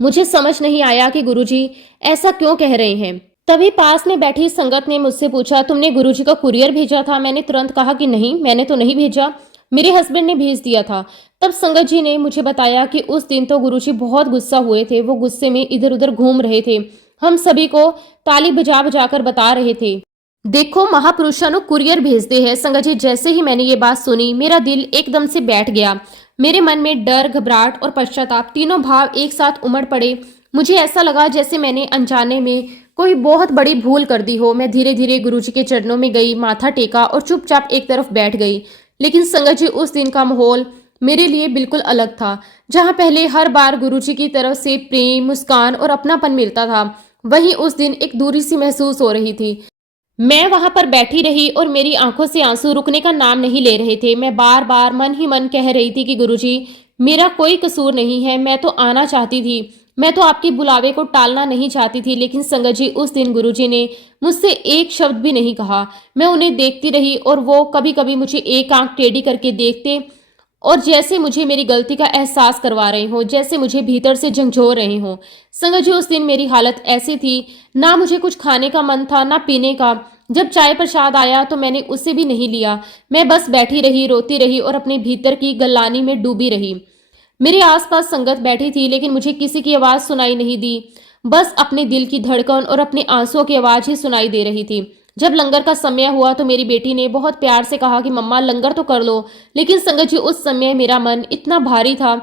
मुझे समझ नहीं आया कि गुरुजी ऐसा क्यों कह रहे हैं। तभी पास में बैठी संगत ने मुझसे पूछा, तुमने गुरुजी का कुरियर भेजा था? मैंने तुरंत कहा कि नहीं, मैंने तो नहीं भेजा, मेरे हस्बैंड ने भेज दिया था। तब संगत जी ने मुझे बताया कि उस दिन तो गुरुजी बहुत गुस्सा हुए थे, वो गुस्से में इधर उधर घूम रहे थे, हम सभी को ताली बजा बजा कर बता रहे थे, देखो महापुरुषानु कुरियर भेजते हैं। संगत जी, जैसे ही मैंने ये बात सुनी मेरा दिल एकदम से बैठ गया। मेरे मन में डर, घबराहट और पश्चाताप तीनों भाव एक साथ उमड़ पड़े। मुझे ऐसा लगा जैसे मैंने अनजाने में कोई बहुत बड़ी भूल कर दी हो। मैं धीरे धीरे गुरुजी के चरणों में गई, माथा टेका और चुपचाप एक तरफ बैठ गई। लेकिन संगत जी, उस दिन का माहौल मेरे लिए बिल्कुल अलग था। जहां पहले हर बार गुरुजी की तरफ से प्रेम, मुस्कान और अपनापन मिलता था, वहीं उस दिन एक दूरी सी महसूस हो रही थी। मैं वहां पर बैठी रही और मेरी आंखों से आंसू रुकने का नाम नहीं ले रहे थे। मैं बार बार मन ही मन कह रही थी कि गुरुजी, मेरा कोई कसूर नहीं है, मैं तो आना चाहती थी, मैं तो आपके बुलावे को टालना नहीं चाहती थी, लेकिन संगत जी उस दिन गुरुजी ने मुझसे एक शब्द भी नहीं कहा। मैं उन्हें देखती रही और वो कभी कभी मुझे एक आंख टेढ़ी करके देखते और जैसे मुझे मेरी गलती का एहसास करवा रहे हो, जैसे मुझे भीतर से झंझोर रहे हो। संगत जी उस दिन मेरी हालत ऐसी थी, ना मुझे कुछ खाने का मन था ना पीने का। जब चाय प्रसाद आया तो मैंने उसे भी नहीं लिया। मैं बस बैठी रही, रोती रही और अपने भीतर की गलानी में डूबी रही। मेरे आसपास संगत बैठी थी, लेकिन मुझे किसी की आवाज सुनाई नहीं दी। बस अपने दिल की धड़कन और अपने आंसुओं की आवाज ही सुनाई दे रही थी। जब लंगर का समय हुआ तो मेरी बेटी ने बहुत प्यार से कहा कि मम्मा लंगर तो कर लो। लेकिन संगत जी उस समय मेरा मन इतना भारी था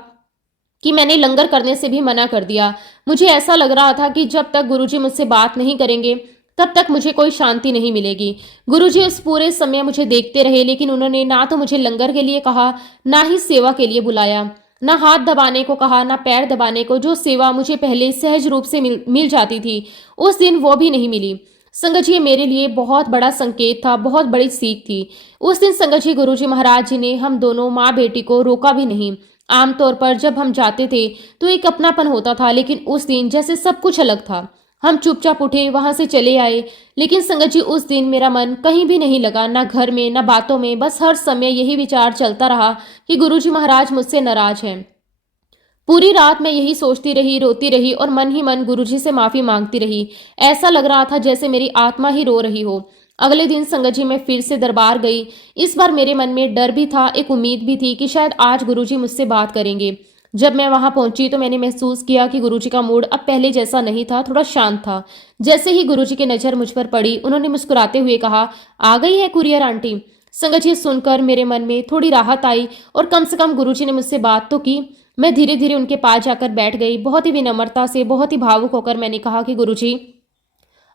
कि मैंने लंगर करने से भी मना कर दिया। मुझे ऐसा लग रहा था कि जब तक गुरुजी मुझसे बात नहीं करेंगे तब तक मुझे कोई शांति नहीं मिलेगी। गुरुजी उस पूरे समय मुझे देखते रहे, लेकिन उन्होंने ना तो मुझे लंगर के लिए कहा, ना ही सेवा के लिए बुलाया। ना हाथ दबाने को कहा, ना पैर दबाने को। जो सेवा मुझे पहले सहज रूप से मिल जाती थी, उस दिन वो भी नहीं मिली। संगत जी ये मेरे लिए बहुत बड़ा संकेत था, बहुत बड़ी सीख थी। उस दिन संगत जी गुरुजी महाराज जी ने हम दोनों माँ बेटी को रोका भी नहीं। आमतौर पर जब हम जाते थे तो एक अपनापन होता था, लेकिन उस दिन जैसे सब कुछ अलग था। हम चुपचाप उठे, वहां से चले आए। लेकिन संगत जी उस दिन मेरा मन कहीं भी नहीं लगा, ना घर में ना बातों में। बस हर समय यही विचार चलता रहा कि गुरुजी महाराज मुझसे नाराज हैं। पूरी रात मैं यही सोचती रही, रोती रही और मन ही मन गुरुजी से माफी मांगती रही। ऐसा लग रहा था जैसे मेरी आत्मा ही रो रही हो। अगले दिन संगत जी मैं फिर से दरबार गई। इस बार मेरे मन में डर भी था, एक उम्मीद भी थी कि शायद आज गुरुजी मुझसे बात करेंगे। जब मैं वहां पहुंची तो मैंने महसूस किया कि गुरुजी का मूड अब पहले जैसा नहीं था, थोड़ा शांत था। जैसे ही गुरुजी की नजर मुझ पर पड़ी, उन्होंने मुस्कुराते हुए कहा, आ गई है कुरियर आंटी। संगत जी सुनकर मेरे मन में थोड़ी राहत आई और कम से कम गुरुजी ने मुझसे बात तो की। मैं धीरे धीरे उनके पास जाकर बैठ गई। बहुत ही विनम्रता से, बहुत ही भावुक होकर मैंने कहा कि गुरुजी,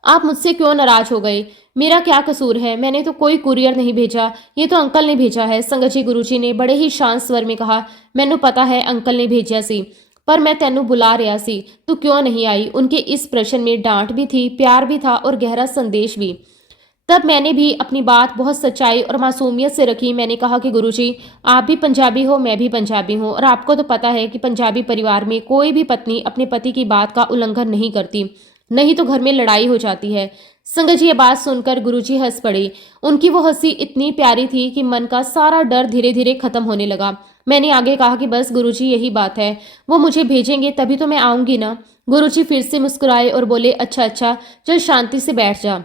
आप मुझसे क्यों नाराज हो गए? मेरा क्या कसूर है? मैंने तो कोई कुरियर नहीं भेजा, ये तो अंकल ने भेजा है। संगत जी गुरुजी ने बड़े ही शांत स्वर में कहा, मैनू पता है अंकल ने भेजा सी, पर मैं तेनू बुला रहा सी, तू क्यों नहीं आई? उनके इस प्रश्न में डांट भी थी, प्यार भी था और गहरा संदेश भी। तब मैंने भी अपनी बात बहुत सच्चाई और मासूमियत से रखी। मैंने कहा कि गुरुजी, आप भी पंजाबी हो, मैं भी पंजाबी हूँ, और आपको तो पता है कि पंजाबी परिवार में कोई भी पत्नी अपने पति की बात का उल्लंघन नहीं करती, नहीं तो घर में लड़ाई हो जाती है। संगत जी ये बात सुनकर गुरुजी हंस पड़े। उनकी वो हंसी इतनी प्यारी थी कि मन का सारा डर धीरे धीरे खत्म होने लगा। मैंने आगे कहा कि बस गुरुजी यही बात है, वो मुझे भेजेंगे तभी तो मैं आऊंगी ना। गुरुजी फिर से मुस्कुराए और बोले, अच्छा अच्छा, चल शांति से बैठ जा,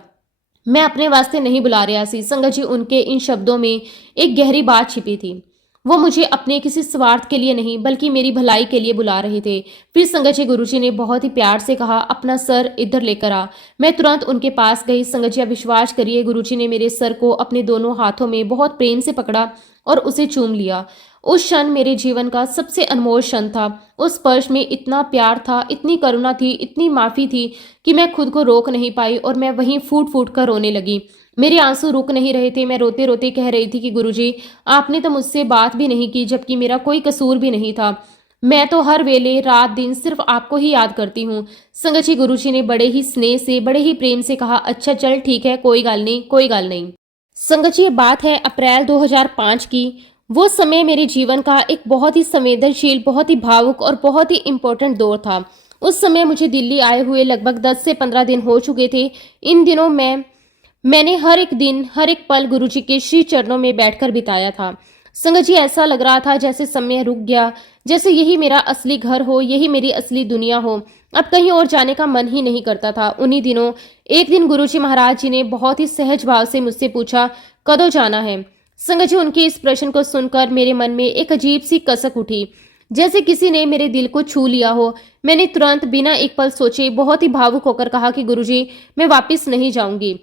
मैं अपने वास्ते नहीं बुला रहा सी। संगत जी उनके इन शब्दों में एक गहरी बात छिपी थी। वो मुझे अपने किसी स्वार्थ के लिए नहीं बल्कि मेरी भलाई के लिए बुला रहे थे। फिर संगत जी गुरुजी ने बहुत ही प्यार से कहा, अपना सर इधर लेकर आ। मैं तुरंत उनके पास गई। संगत जी आप विश्वास करिए, गुरुजी ने मेरे सर को अपने दोनों हाथों में बहुत प्रेम से पकड़ा और उसे चूम लिया। उस क्षण मेरे जीवन का सबसे अनमोल क्षण था। उस स्पर्श में इतना प्यार था, इतनी करुणा थी, इतनी माफी थी कि मैं खुद को रोक नहीं पाई और मैं वहीं फूट फूट कर रोने लगी। मेरे आंसू रुक नहीं रहे थे। मैं रोते रोते कह रही थी कि गुरुजी, आपने तो मुझसे बात भी नहीं की, जबकि मेरा कोई कसूर भी नहीं था। मैं तो हर वेले रात दिन सिर्फ आपको ही याद करती हूँ। संगत जी गुरुजी ने बड़े ही स्नेह से, बड़े ही प्रेम से कहा, अच्छा चल ठीक है, कोई गल नहीं, कोई गल नहीं। संगत जी ये बात है अप्रैल 2005 की। वो समय मेरे जीवन का एक बहुत ही संवेदनशील, बहुत ही भावुक और बहुत ही इम्पोर्टेंट दौर था। उस समय मुझे दिल्ली आए हुए लगभग 10 से 15 दिन हो चुके थे। इन दिनों मैंने हर एक दिन, हर एक पल गुरुजी के श्री चरणों में बैठकर बिताया था। संगत जी ऐसा लग रहा था जैसे समय रुक गया, जैसे यही मेरा असली घर हो, यही मेरी असली दुनिया हो। अब कहीं और जाने का मन ही नहीं करता था। उन्हीं दिनों एक दिन गुरुजी महाराज जी ने बहुत ही सहज भाव से मुझसे पूछा, कदों जाना है? संगत जी उनके इस प्रश्न को सुनकर मेरे मन में एक अजीब सी कसक उठी, जैसे किसी ने मेरे दिल को छू लिया हो। मैंने तुरंत बिना एक पल सोचे बहुत ही भावुक होकर कहा कि गुरुजी, मैं वापस नहीं जाऊंगी।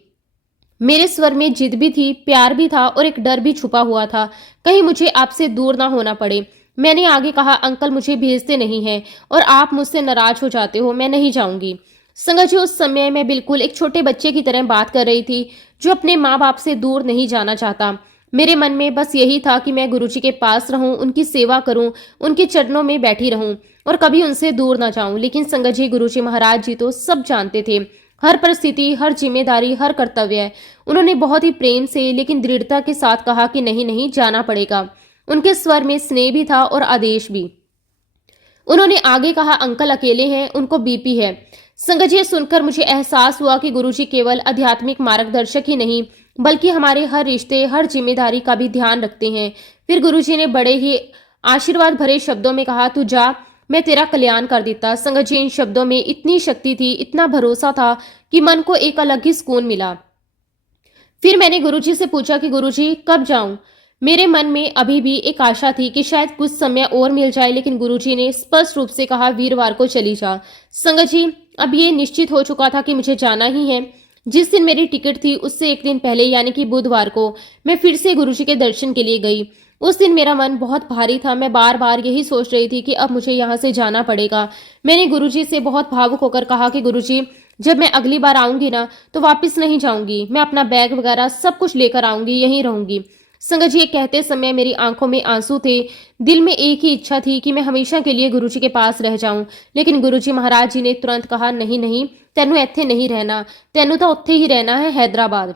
मेरे स्वर में जिद भी थी, प्यार भी था और एक डर भी छुपा हुआ था, कहीं मुझे आपसे दूर ना होना पड़े। मैंने आगे कहा, अंकल मुझे भेजते नहीं हैं और आप मुझसे नाराज हो जाते हो, मैं नहीं जाऊंगी। संगत जी उस समय मैं बिल्कुल एक छोटे बच्चे की तरह बात कर रही थी, जो अपने माँ बाप से दूर नहीं जाना चाहता। मेरे मन में बस यही था कि मैं गुरुजी के पास रहूं, उनकी सेवा करूं, उनके चरणों में बैठी रहूं और कभी उनसे दूर ना जाऊं। लेकिन संगत जी गुरुजी महाराज जी तो सब जानते थे, हर परिस्थिति, हर जिम्मेदारी, हर कर्तव्य। उन्होंने बहुत ही प्रेम से लेकिन दृढ़ता के साथ कहा कि नहीं नहीं, जाना पड़ेगा। उनके स्वर में स्नेह भी था और आदेश भी। उन्होंने आगे कहा, अंकल अकेले हैं, उनको बीपी है। संगत जी, ये सुनकर मुझे एहसास हुआ कि गुरुजी केवल आध्यात्मिक मार्गदर्शक ही नहीं बल्कि हमारे हर रिश्ते, हर जिम्मेदारी का भी ध्यान रखते हैं। फिर गुरुजी ने बड़े ही आशीर्वाद भरे शब्दों में कहा, तू जा, मैं तेरा कल्याण कर देता। संगत जी, इन शब्दों में इतनी शक्ति थी, इतना भरोसा था कि मन को एक अलग ही सुकून मिला। फिर मैंने गुरुजी से पूछा कि गुरुजी, कब जाऊं? मेरे मन में अभी भी एक आशा थी कि शायद कुछ समय और मिल जाए, लेकिन गुरुजी ने स्पष्ट रूप से कहा, वीरवार को चली जा। संगत जी, अब ये निश्चित हो चुका था कि मुझे जाना ही है। जिस दिन मेरी टिकट थी उससे एक दिन पहले यानी कि बुधवार को मैं फिर से गुरुजी के दर्शन के लिए गई। उस दिन मेरा मन बहुत भारी था। मैं बार बार यही सोच रही थी कि अब मुझे यहाँ से जाना पड़ेगा। मैंने गुरुजी से बहुत भावुक होकर कहा कि गुरुजी, जब मैं अगली बार आऊंगी ना तो वापस नहीं जाऊंगी, मैं अपना बैग वगैरह सब कुछ लेकर आऊंगी, यहीं रहूंगी। संगत जी, ये कहते समय मेरी आंखों में आंसू थे। दिल में एक ही इच्छा थी कि मैं हमेशा के लिए गुरुजी के पास रह जाऊं, लेकिन गुरुजी महाराज जी ने तुरंत कहा, नहीं नहीं, तेनू इत्थे नहीं रहना, तेनू तो उत्थे ही रहना है, हैदराबाद।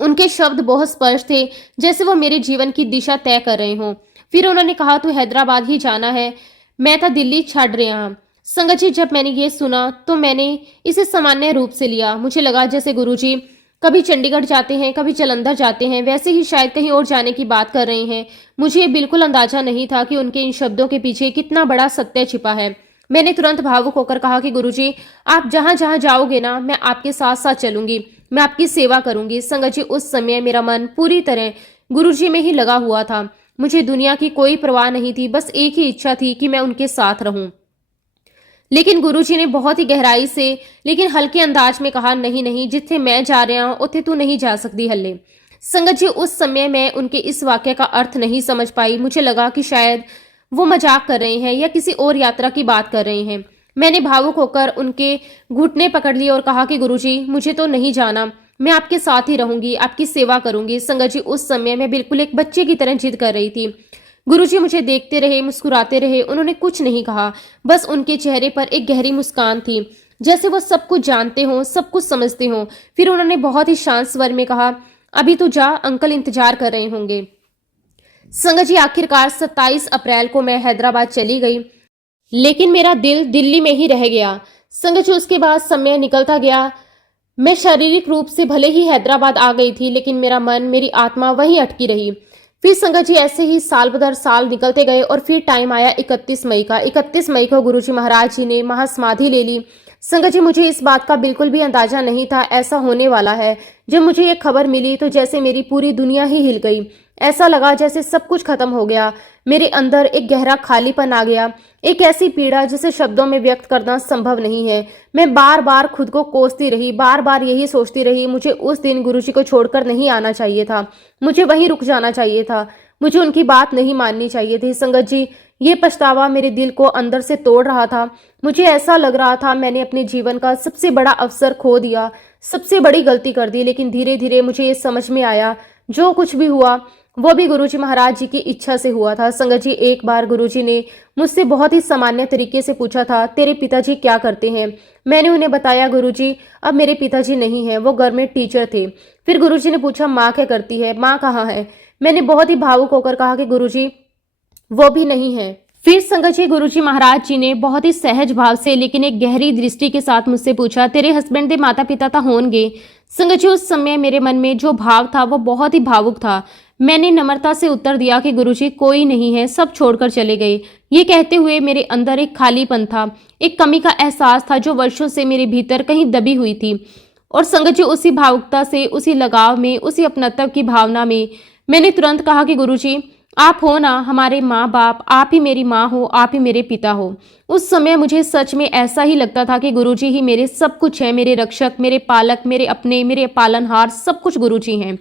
उनके शब्द बहुत स्पष्ट थे, जैसे वो मेरे जीवन की दिशा तय कर रहे हों। फिर उन्होंने कहा, तू हैदराबाद ही जाना है, मैं तो दिल्ली छड़ रहा। संगत जी, जब मैंने ये सुना तो मैंने इसे सामान्य रूप से लिया। मुझे लगा जैसे गुरुजी कभी चंडीगढ़ जाते हैं, कभी जालंधर जाते हैं, वैसे ही शायद कहीं और जाने की बात कर रहे हैं। मुझे ये बिल्कुल अंदाजा नहीं था कि उनके इन शब्दों के पीछे कितना बड़ा सत्य छिपा है। मैंने तुरंत भावुक होकर कहा कि गुरुजी, आप जहां जहां जाओगे ना, मैं आपके साथ साथ चलूंगी, मैं आपकी सेवा करूंगी। संगत जी, उस समय मेरा मन पूरी तरह गुरुजी में ही लगा हुआ था। मुझे दुनिया की कोई परवाह नहीं थी, बस एक ही इच्छा थी कि मैं उनके साथ रहूं। लेकिन गुरुजी ने बहुत ही गहराई से लेकिन हल्के अंदाज में कहा, नहीं नहीं, जिथे मैं जा रहा हूं उथे तू नहीं जा सकती हल्ले। संगत जी, उस समय मैं उनके इस वाक्य का अर्थ नहीं समझ पाई। मुझे लगा कि शायद वो मजाक कर रहे हैं या किसी और यात्रा की बात कर रहे हैं। मैंने भावुक होकर उनके घुटने पकड़ लिए और कहा कि गुरुजी, मुझे तो नहीं जाना, मैं आपके साथ ही रहूंगी, आपकी सेवा करूंगी। संगत जी, उस समय मैं बिल्कुल एक बच्चे की तरह जिद कर रही थी। गुरुजी मुझे देखते रहे, मुस्कुराते रहे, उन्होंने कुछ नहीं कहा, बस उनके चेहरे पर एक गहरी मुस्कान थी, जैसे वो सब कुछ जानते हों, सब कुछ समझते हों। फिर उन्होंने बहुत ही शांत स्वर में कहा, अभी तू जा, अंकल इंतजार कर रहे होंगे। संगत जी, आखिरकार 27 अप्रैल को मैं हैदराबाद चली गई, लेकिन मेरा दिल दिल्ली में ही रह गया। संगत जी, उसके बाद समय निकलता गया। मैं शारीरिक रूप से भले ही हैदराबाद आ गई थी, लेकिन मेरा मन, मेरी आत्मा वहीं अटकी रही। फिर संगत जी, ऐसे ही साल बदर साल निकलते गए और फिर टाइम आया 31 मई का। 31 मई को गुरुजी महाराज जी ने महासमाधि ले ली। संगत जी, मुझे इस बात का बिल्कुल भी अंदाजा नहीं था ऐसा होने वाला है। जब मुझे ये खबर मिली तो जैसे मेरी पूरी दुनिया ही हिल गई। ऐसा लगा जैसे सब कुछ खत्म हो गया। मेरे अंदर एक गहरा खालीपन आ गया, एक ऐसी पीड़ा जिसे शब्दों में व्यक्त करना संभव नहीं है। मैं बार बार खुद को कोसती रही, बार बार यही सोचती रही, मुझे उस दिन गुरुजी को छोड़कर नहीं आना चाहिए था, मुझे वहीं रुक जाना चाहिए था, मुझे उनकी बात नहीं माननी चाहिए थी। संगत जी, ये पछतावा मेरे दिल को अंदर से तोड़ रहा था। मुझे ऐसा लग रहा था मैंने अपने जीवन का सबसे बड़ा अवसर खो दिया, सबसे बड़ी गलती कर दी। लेकिन धीरे धीरे मुझे ये समझ में आया, जो कुछ भी हुआ वो भी गुरुजी महाराज जी की इच्छा से हुआ था। संगत जी, एक बार गुरुजी ने मुझसे बहुत ही सामान्य तरीके से पूछा था, तेरे पिताजी क्या करते हैं? मैंने उन्हें बताया, गुरुजी अब मेरे पिताजी नहीं हैं, वो गवर्नमेंट टीचर थे। फिर गुरुजी ने पूछा, माँ क्या करती है, माँ कहाँ है? मैंने बहुत ही भावुक होकर कहा कि गुरुजी वो भी नहीं है। फिर संगत जी, गुरुजी महाराज जी ने बहुत ही सहज भाव से लेकिन एक गहरी दृष्टि के साथ मुझसे पूछा, तेरे हस्बैंड के माता पिता तो होंगे? संगत जी, उस समय मेरे मन में जो भाव था वो बहुत ही भावुक था। मैंने नम्रता से उत्तर दिया कि गुरुजी कोई नहीं है, सब छोड़कर चले गए। ये कहते हुए मेरे अंदर एक खालीपन था, एक कमी का एहसास था जो वर्षों से मेरे भीतर कहीं दबी हुई थी। और संगत जी, उसी भावुकता से, उसी लगाव में, उसी अपनत्व की भावना में मैंने तुरंत कहा कि गुरुजी आप हो ना हमारे माँ बाप, आप ही मेरी माँ हो, आप ही मेरे पिता हो। उस समय मुझे सच में ऐसा ही लगता था कि गुरुजी ही मेरे सब कुछ है, मेरे रक्षक, मेरे पालक, मेरे अपने, मेरे पालनहार, सब कुछ गुरुजी हैं।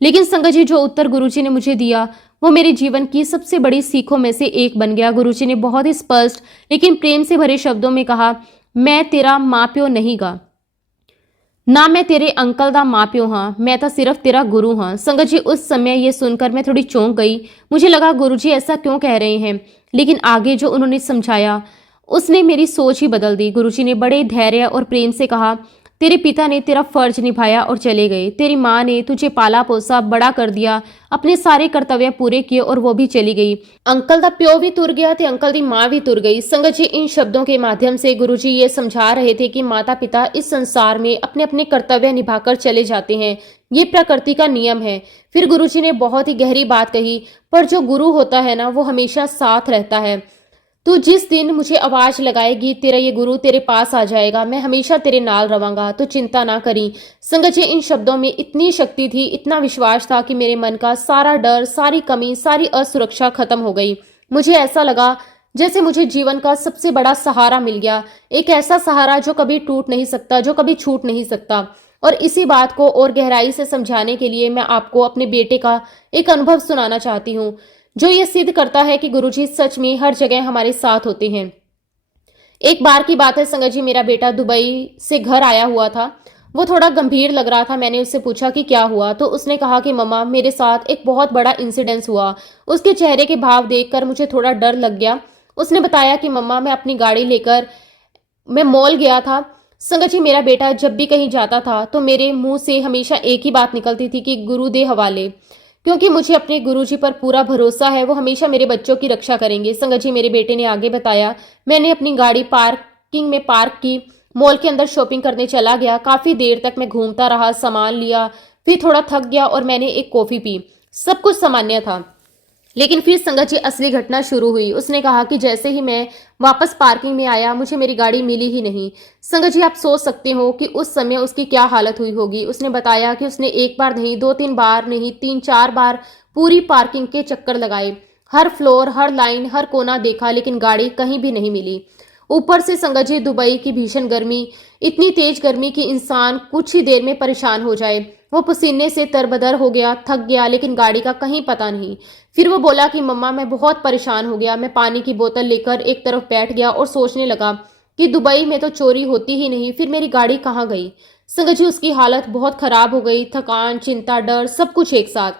लेकिन संगत जी, जो उत्तर गुरुजी ने मुझे दिया वो मेरे जीवन की सबसे बड़ी सीखों में से एक बन गया। गुरुजी ने बहुत ही स्पष्ट लेकिन प्रेम से भरे शब्दों में कहा, मैं तेरा माँ प्यो नहीं गा, ना मैं तेरे अंकल दा माँ प्यो हाँ, मैं तो सिर्फ तेरा गुरु हाँ। संगत जी, उस समय ये सुनकर मैं थोड़ी चौंक गई। मुझे लगा गुरुजी ऐसा क्यों कह रहे हैं, लेकिन आगे जो उन्होंने समझाया उसने मेरी सोच ही बदल दी। गुरुजी ने बड़े धैर्य और प्रेम से कहा, तेरे पिता ने तेरा फर्ज निभाया और चले गए। तेरी माँ ने तुझे पाला पोसा, बड़ा कर दिया, अपने सारे कर्तव्य पूरे किए और वो भी चली गई। अंकल दा प्यो भी तुर गया ते अंकल दी माँ भी तुर गई। संगत जी, इन शब्दों के माध्यम से गुरुजी ये समझा रहे थे कि माता पिता इस संसार में अपने अपने कर्तव्य निभाकर चले जाते हैं। ये प्रकृति का नियम है। फिर गुरुजी ने बहुत ही गहरी बात कही, पर जो गुरु होता है ना, वो हमेशा साथ रहता है। तू जिस दिन मुझे आवाज लगाएगी, तेरा ये गुरु तेरे पास आ जाएगा। मैं हमेशा तेरे नाल रवांगा, तो चिंता ना करी। संगत जी, इन शब्दों में इतनी शक्ति थी, इतना विश्वास था कि मेरे मन का सारा डर, सारी कमी, सारी असुरक्षा खत्म हो गई। मुझे ऐसा लगा जैसे मुझे जीवन का सबसे बड़ा सहारा मिल गया। एक ऐसा सहारा जो कभी टूट नहीं सकता, जो कभी छूट नहीं सकता। और इसी बात को और गहराई से समझाने के लिए मैं आपको अपने बेटे का एक अनुभव सुनाना चाहती हूँ, जो ये सिद्ध करता है कि गुरुजी सच में हर जगह हमारे साथ होते हैं। एक बार की बात है संगत जी, मेरा बेटा दुबई से घर आया हुआ था। वो थोड़ा गंभीर लग रहा था। मैंने उससे पूछा कि क्या हुआ, तो उसने कहा कि मम्मा, मेरे साथ एक बहुत बड़ा इंसिडेंस हुआ। उसके चेहरे के भाव देखकर मुझे थोड़ा डर लग गया। उसने बताया कि मम्मा, मैं अपनी गाड़ी लेकर मैं मॉल गया था। संगत जी, मेरा बेटा जब भी कहीं जाता था तो मेरे मुंह से हमेशा एक ही बात निकलती थी कि गुरु दे हवाले, क्योंकि मुझे अपने गुरुजी पर पूरा भरोसा है, वो हमेशा मेरे बच्चों की रक्षा करेंगे। संगत जी, मेरे बेटे ने आगे बताया, मैंने अपनी गाड़ी पार्किंग में पार्क की, मॉल के अंदर शॉपिंग करने चला गया। काफी देर तक मैं घूमता रहा, सामान लिया, फिर थोड़ा थक गया और मैंने एक कॉफी पी। सब कुछ सामान्य था, लेकिन फिर संगत जी असली घटना शुरू हुई। उसने कहा कि जैसे ही मैं वापस पार्किंग में आया, मुझे मेरी गाड़ी मिली ही नहीं। संगत जी, आप सोच सकते हो कि उस समय उसकी क्या हालत हुई होगी। उसने बताया कि उसने एक बार नहीं, दो तीन बार नहीं, तीन चार बार पूरी पार्किंग के चक्कर लगाए, हर फ्लोर, हर लाइन, हर कोना देखा, लेकिन गाड़ी कहीं भी नहीं मिली। ऊपर से संगत जी, दुबई की भीषण गर्मी, इतनी तेज गर्मी कि इंसान कुछ ही देर में परेशान हो जाए। वो पसीने से तरबदर हो गया, थक गया, लेकिन गाड़ी का कहीं पता नहीं। फिर वो बोला कि मम्मा, मैं बहुत परेशान हो गया। मैं पानी की बोतल लेकर एक तरफ बैठ गया और सोचने लगा कि दुबई में तो चोरी होती ही नहीं, फिर मेरी गाड़ी कहाँ गई। संगत जी, उसकी हालत बहुत खराब हो गई, थकान, चिंता, डर, सब कुछ एक साथ।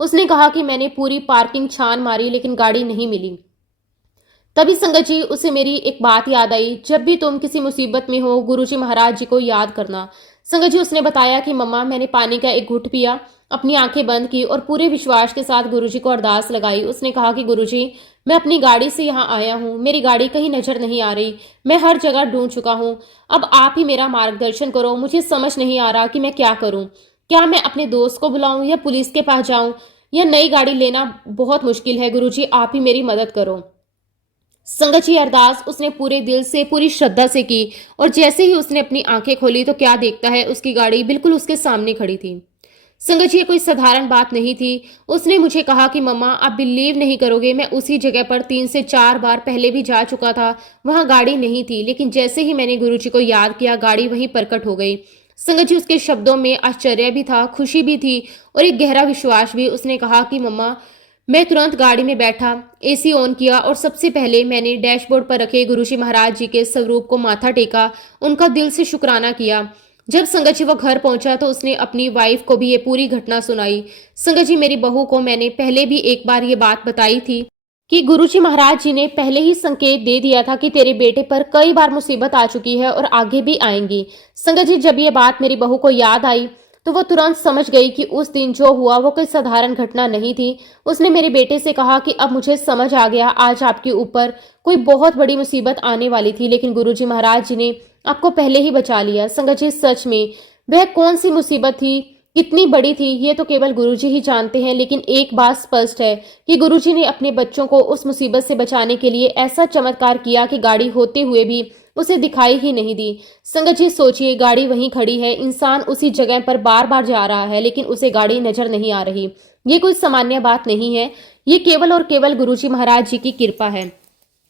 उसने कहा कि मैंने पूरी पार्किंग छान मारी, लेकिन गाड़ी नहीं मिली। तभी संगत जी, उसे मेरी एक बात याद आई, जब भी तुम किसी मुसीबत में हो, गुरुजी महाराज जी को याद करना। संगत जी, उसने बताया कि मम्मा, मैंने पानी का एक घुट पिया, अपनी आंखें बंद की और पूरे विश्वास के साथ गुरुजी को अरदास लगाई। उसने कहा कि गुरुजी, मैं अपनी गाड़ी से यहाँ आया हूँ, मेरी गाड़ी कहीं नजर नहीं आ रही, मैं हर जगह ढूंढ चुका हूँ, अब आप ही मेरा मार्गदर्शन करो। मुझे समझ नहीं आ रहा कि मैं क्या करूँ। क्या मैं अपने दोस्त को बुलाऊं या पुलिस के पास जाऊं, या नई गाड़ी लेना बहुत मुश्किल है। गुरुजी, आप ही मेरी मदद करो। संगत जी, अरदास उसने पूरे दिल से, पूरी श्रद्धा से की, और जैसे ही उसने अपनी आंखें खोली तो क्या देखता है, उसकी गाड़ी बिल्कुल उसके सामने खड़ी थी। संगत जी, ये कोई साधारण बात नहीं थी। उसने मुझे कहा कि मम्मा, आप बिलीव नहीं करोगे, मैं उसी जगह पर 3 से 4 बार पहले भी जा चुका था। वहां गाड़ी नहीं थी, लेकिन जैसे ही मैंने गुरुजी को याद किया, गाड़ी वहीं प्रकट हो गई। संगत जी, उसके शब्दों में आश्चर्य भी था, खुशी भी थी और एक गहरा विश्वास भी। उसने कहा कि मम्मा, मैं तुरंत गाड़ी में बैठा, एसी ऑन किया और सबसे पहले मैंने डैशबोर्ड पर रखे गुरुजी महाराज जी के स्वरूप को माथा टेका, उनका दिल से शुक्राना किया। जब संगत जी वो घर पहुंचा तो उसने अपनी वाइफ को भी ये पूरी घटना सुनाई। संगत जी, मेरी बहू को मैंने पहले भी एक बार ये बात बताई थी कि गुरुजी महाराज जी ने पहले ही संकेत दे दिया था कि तेरे बेटे पर कई बार मुसीबत आ चुकी है और आगे भी आएंगी। संगत जी, जब ये बात मेरी बहू को याद आई तो वो तुरंत समझ गई कि उस दिन जो हुआ वो कोई साधारण घटना नहीं थी। उसने मेरे बेटे से कहा कि अब मुझे समझ आ गया, आज आपके ऊपर कोई बहुत बड़ी मुसीबत आने वाली थी, लेकिन गुरुजी महाराज जी ने आपको पहले ही बचा लिया। संगत जी, सच में वह कौन सी मुसीबत थी, कितनी बड़ी थी, ये तो केवल गुरुजी ही जानते हैं, लेकिन एक बात स्पष्ट है कि गुरुजी ने अपने बच्चों को उस मुसीबत से बचाने के लिए ऐसा चमत्कार किया कि गाड़ी होते हुए भी उसे दिखाई ही नहीं दी। संगत जी, सोचिए, गाड़ी वहीं खड़ी है, इंसान उसी जगह पर बार बार जा रहा है, लेकिन उसे गाड़ी नजर नहीं आ रही। ये कोई सामान्य बात नहीं है, ये केवल और केवल गुरुजी महाराज जी की कृपा है।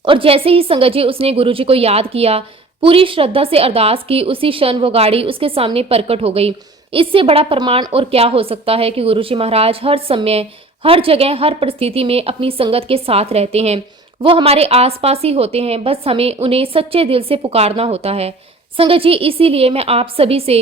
और जैसे ही संगत जी उसने गुरुजी को याद किया, पूरी श्रद्धा से अरदास की, उसी क्षण वो गाड़ी उसके सामने प्रकट हो गई। इससे बड़ा प्रमाण और क्या हो सकता है कि गुरुजी महाराज हर समय, हर जगह, हर परिस्थिति में अपनी संगत के साथ रहते हैं। वो हमारे आसपास ही होते हैं, बस हमें उन्हें सच्चे दिल से पुकारना होता है। संगत जी, इसीलिए मैं आप सभी से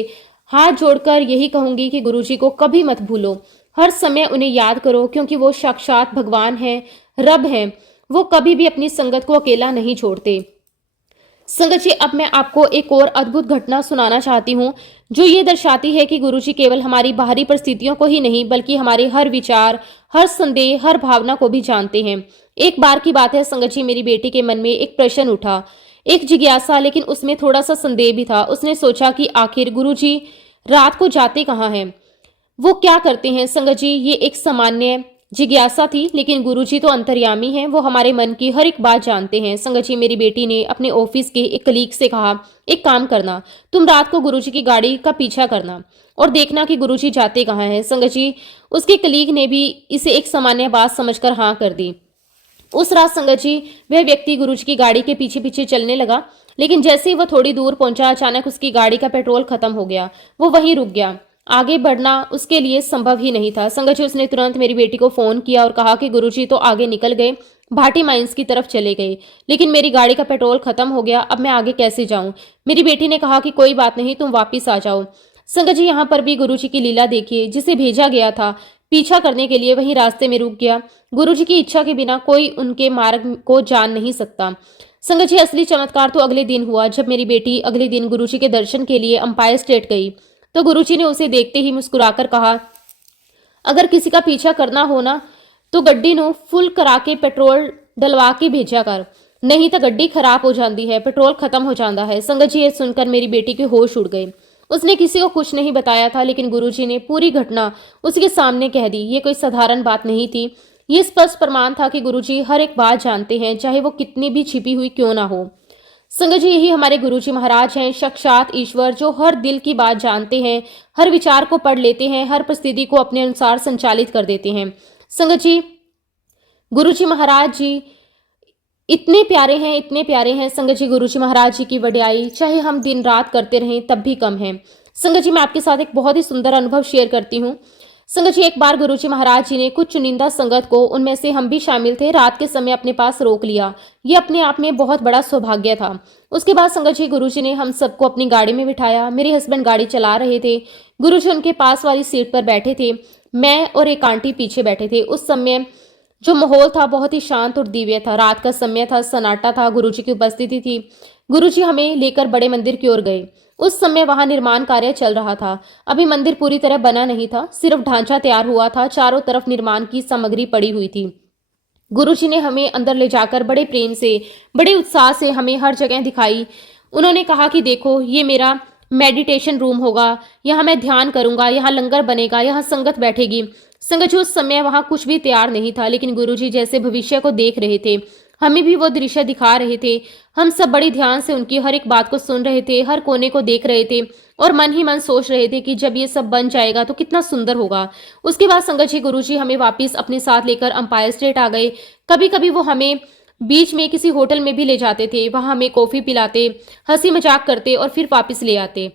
हाथ जोड़कर यही कहूंगी कि गुरुजी को कभी मत भूलो, हर समय उन्हें याद करो, क्योंकि वो साक्षात भगवान हैं, रब हैं। वो कभी भी अपनी संगत को अकेला नहीं छोड़ते। संगत जी, अब मैं आपको एक और अद्भुत घटना सुनाना चाहती हूँ, जो ये दर्शाती है कि गुरुजी केवल हमारी बाहरी परिस्थितियों को ही नहीं, बल्कि हमारे हर विचार, हर संदेह, हर भावना को भी जानते हैं। एक बार की बात है संगत जी, मेरी बेटी के मन में एक प्रश्न उठा, एक जिज्ञासा, लेकिन उसमें थोड़ा सा संदेह भी था। उसने सोचा कि आखिर गुरुजी रात को जाते कहाँ हैं, वो क्या करते हैं। संगत जी, ये एक सामान्य जिज्ञासा थी, लेकिन गुरुजी तो अंतर्यामी हैं, वो हमारे मन की हर एक बात जानते हैं। संगत जी, मेरी बेटी ने अपने ऑफिस के एक कलीग से कहा, एक काम करना, तुम रात को गुरुजी की गाड़ी का पीछा करना और देखना कि गुरुजी जाते कहाँ हैं। संगत जी, उसके कलीग ने भी इसे एक सामान्य बात समझकर हाँ कर दी। उस रात संगत जी, वह व्यक्ति गुरुजी की गाड़ी के पीछे पीछे चलने लगा, लेकिन जैसे ही वह थोड़ी दूर पहुंचा, अचानक उसकी गाड़ी का पेट्रोल खत्म हो गया। वो वहीं रुक गया। आगे बढ़ना उसके लिए संभव ही नहीं था। संगत जी, उसने तुरंत मेरी बेटी को फोन किया और कहा कि गुरुजी तो आगे निकल गए, भाटी माइंस की तरफ चले गए, लेकिन मेरी गाड़ी का पेट्रोल खत्म हो गया, अब मैं आगे कैसे जाऊं। मेरी बेटी ने कहा कि कोई बात नहीं, तुम वापिस आ जाओ। संगत जी, यहाँ पर भी गुरुजी की लीला देखिए, जिसे भेजा गया था पीछा करने के लिए, वही रास्ते में रुक गया। गुरुजी की इच्छा के बिना कोई उनके मार्ग को जान नहीं सकता। संगत जी, असली चमत्कार तो अगले दिन हुआ, जब मेरी बेटी अगले दिन गुरुजी के दर्शन के लिए अंपायर स्टेट गई, तो गुरुजी ने उसे देखते ही मुस्कुराकर कहा, अगर किसी का पीछा करना हो ना, तो गड्डी नु फुल करा के पेट्रोल डलवा के भेजा कर, नहीं तो गड्डी खराब हो जाती है, पेट्रोल खत्म हो जाता है। संगत जी, ये सुनकर मेरी बेटी के होश उड़ गए। उसने किसी को कुछ नहीं बताया था, लेकिन गुरुजी ने पूरी घटना उसके सामने कह दी। ये कोई साधारण बात नहीं थी, ये स्पष्ट प्रमाण था कि गुरुजी हर एक बात जानते हैं, चाहे वो कितनी भी छिपी हुई क्यों ना हो। संगत जी, यही हमारे गुरुजी महाराज हैं, साक्षात ईश्वर, जो हर दिल की बात जानते हैं, हर विचार को पढ़ लेते हैं, हर परिस्थिति को अपने अनुसार संचालित कर देते हैं। संगत जी, गुरुजी महाराज जी इतने प्यारे हैं, इतने प्यारे हैं। संगत जी, गुरुजी महाराज जी की वड्याई चाहे हम दिन रात करते रहें तब भी कम है। संगत जी, मैं आपके साथ एक बहुत ही सुंदर अनुभव शेयर करती हूँ। संगत जी, एक बार गुरुजी महाराज जी ने कुछ चुनिंदा संगत को, उनमें से हम भी शामिल थे, रात के समय अपने पास रोक लिया। ये अपने आप में बहुत बड़ा सौभाग्य था। उसके बाद संगत जी, गुरुजी ने हम सबको अपनी गाड़ी में बिठाया। मेरे हस्बैंड गाड़ी चला रहे थे, गुरुजी उनके पास वाली सीट पर बैठे थे, मैं और एक आंटी पीछे बैठे थे। उस समय जो माहौल था बहुत ही शांत और दिव्य था। रात का समय था, सन्नाटा था, गुरुजी की उपस्थिति थी। गुरुजी हमें लेकर बड़े मंदिर की ओर गए। उस समय वहां निर्माण कार्य चल रहा था। अभी मंदिर पूरी तरह बना नहीं था, सिर्फ ढांचा तैयार हुआ था। चारों तरफ निर्माण की सामग्री पड़ी हुई थी। गुरुजी ने हमें अंदर ले जाकर बड़े प्रेम से, बड़े उत्साह से हमें हर जगह दिखाई। उन्होंने कहा कि देखो, ये मेरा मेडिटेशन रूम होगा, यहाँ मैं ध्यान करूंगा, यहाँ लंगर बनेगा, यहाँ संगत बैठेगी। संगत जी, उस समय वहां कुछ भी तैयार नहीं था, लेकिन गुरुजी जैसे भविष्य को देख रहे थे, हमें भी वो दृश्य दिखा रहे थे। हम सब बड़ी ध्यान से उनकी हर एक बात को सुन रहे थे, हर कोने को देख रहे थे और मन ही मन सोच रहे थे कि जब ये सब बन जाएगा तो कितना सुंदर होगा। उसके बाद संगत जी, गुरुजी हमें वापस अपने साथ लेकर अंपायर स्टेट आ गए। कभी कभी वो हमें बीच में किसी होटल में भी ले जाते थे, वहां हमें कॉफी पिलाते, हंसी मजाक करते और फिर वापस ले आते।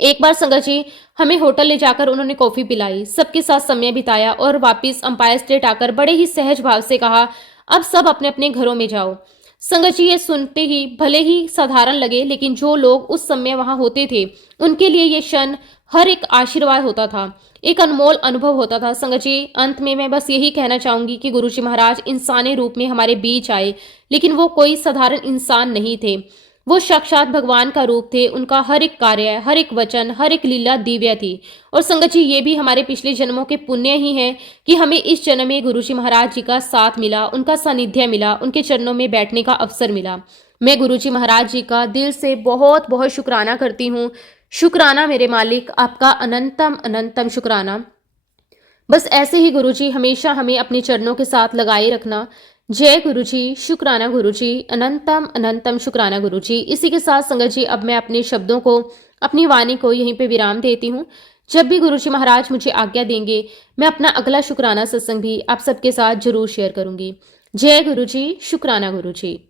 एक बार संगत जी, हमें होटल ले जाकर उन्होंने कॉफी पिलाई, सबके साथ समय बिताया और वापस अंपायर स्टेट आकर बड़े ही सहज भाव से कहा, अब सब अपने अपने घरों में जाओ। संगत जी, ये सुनते ही भले ही साधारण लगे, लेकिन जो लोग उस समय वहां होते थे, उनके लिए ये क्षण हर एक आशीर्वाद होता था, एक अनमोल अनुभव होता था। संगत जी, अंत में मैं बस यही कहना चाहूंगी कि गुरुजी महाराज इंसानी रूप में हमारे बीच आए, लेकिन वो कोई साधारण इंसान नहीं थे, वो साक्षात भगवान का रूप थे। उनका हर एक कार्य, हर एक वचन, हर एक लीला दिव्य थी। और संगत जी, ये भी हमारे पिछले जन्मों के पुण्य ही है कि हमें इस जन्म में गुरुजी महाराज जी का साथ मिला, उनका सानिध्य मिला, उनके चरणों में बैठने का अवसर मिला। मैं गुरुजी महाराज जी का दिल से बहुत बहुत शुक्राना करती हूँ। शुक्राना मेरे मालिक, आपका अनंतम अनंतम शुक्राना। बस ऐसे ही गुरुजी हमेशा हमें अपने चरणों के साथ लगाए रखना। जय गुरुजी, शुक्राना गुरुजी, अनंतम अनंतम शुक्राना गुरुजी। इसी के साथ संगत जी, अब मैं अपने शब्दों को, अपनी वाणी को यहीं पे विराम देती हूँ। जब भी गुरुजी महाराज मुझे आज्ञा देंगे, मैं अपना अगला शुक्राना सत्संग भी आप सबके साथ जरूर शेयर करूंगी। जय गुरुजी, शुक्राना गुरुजी।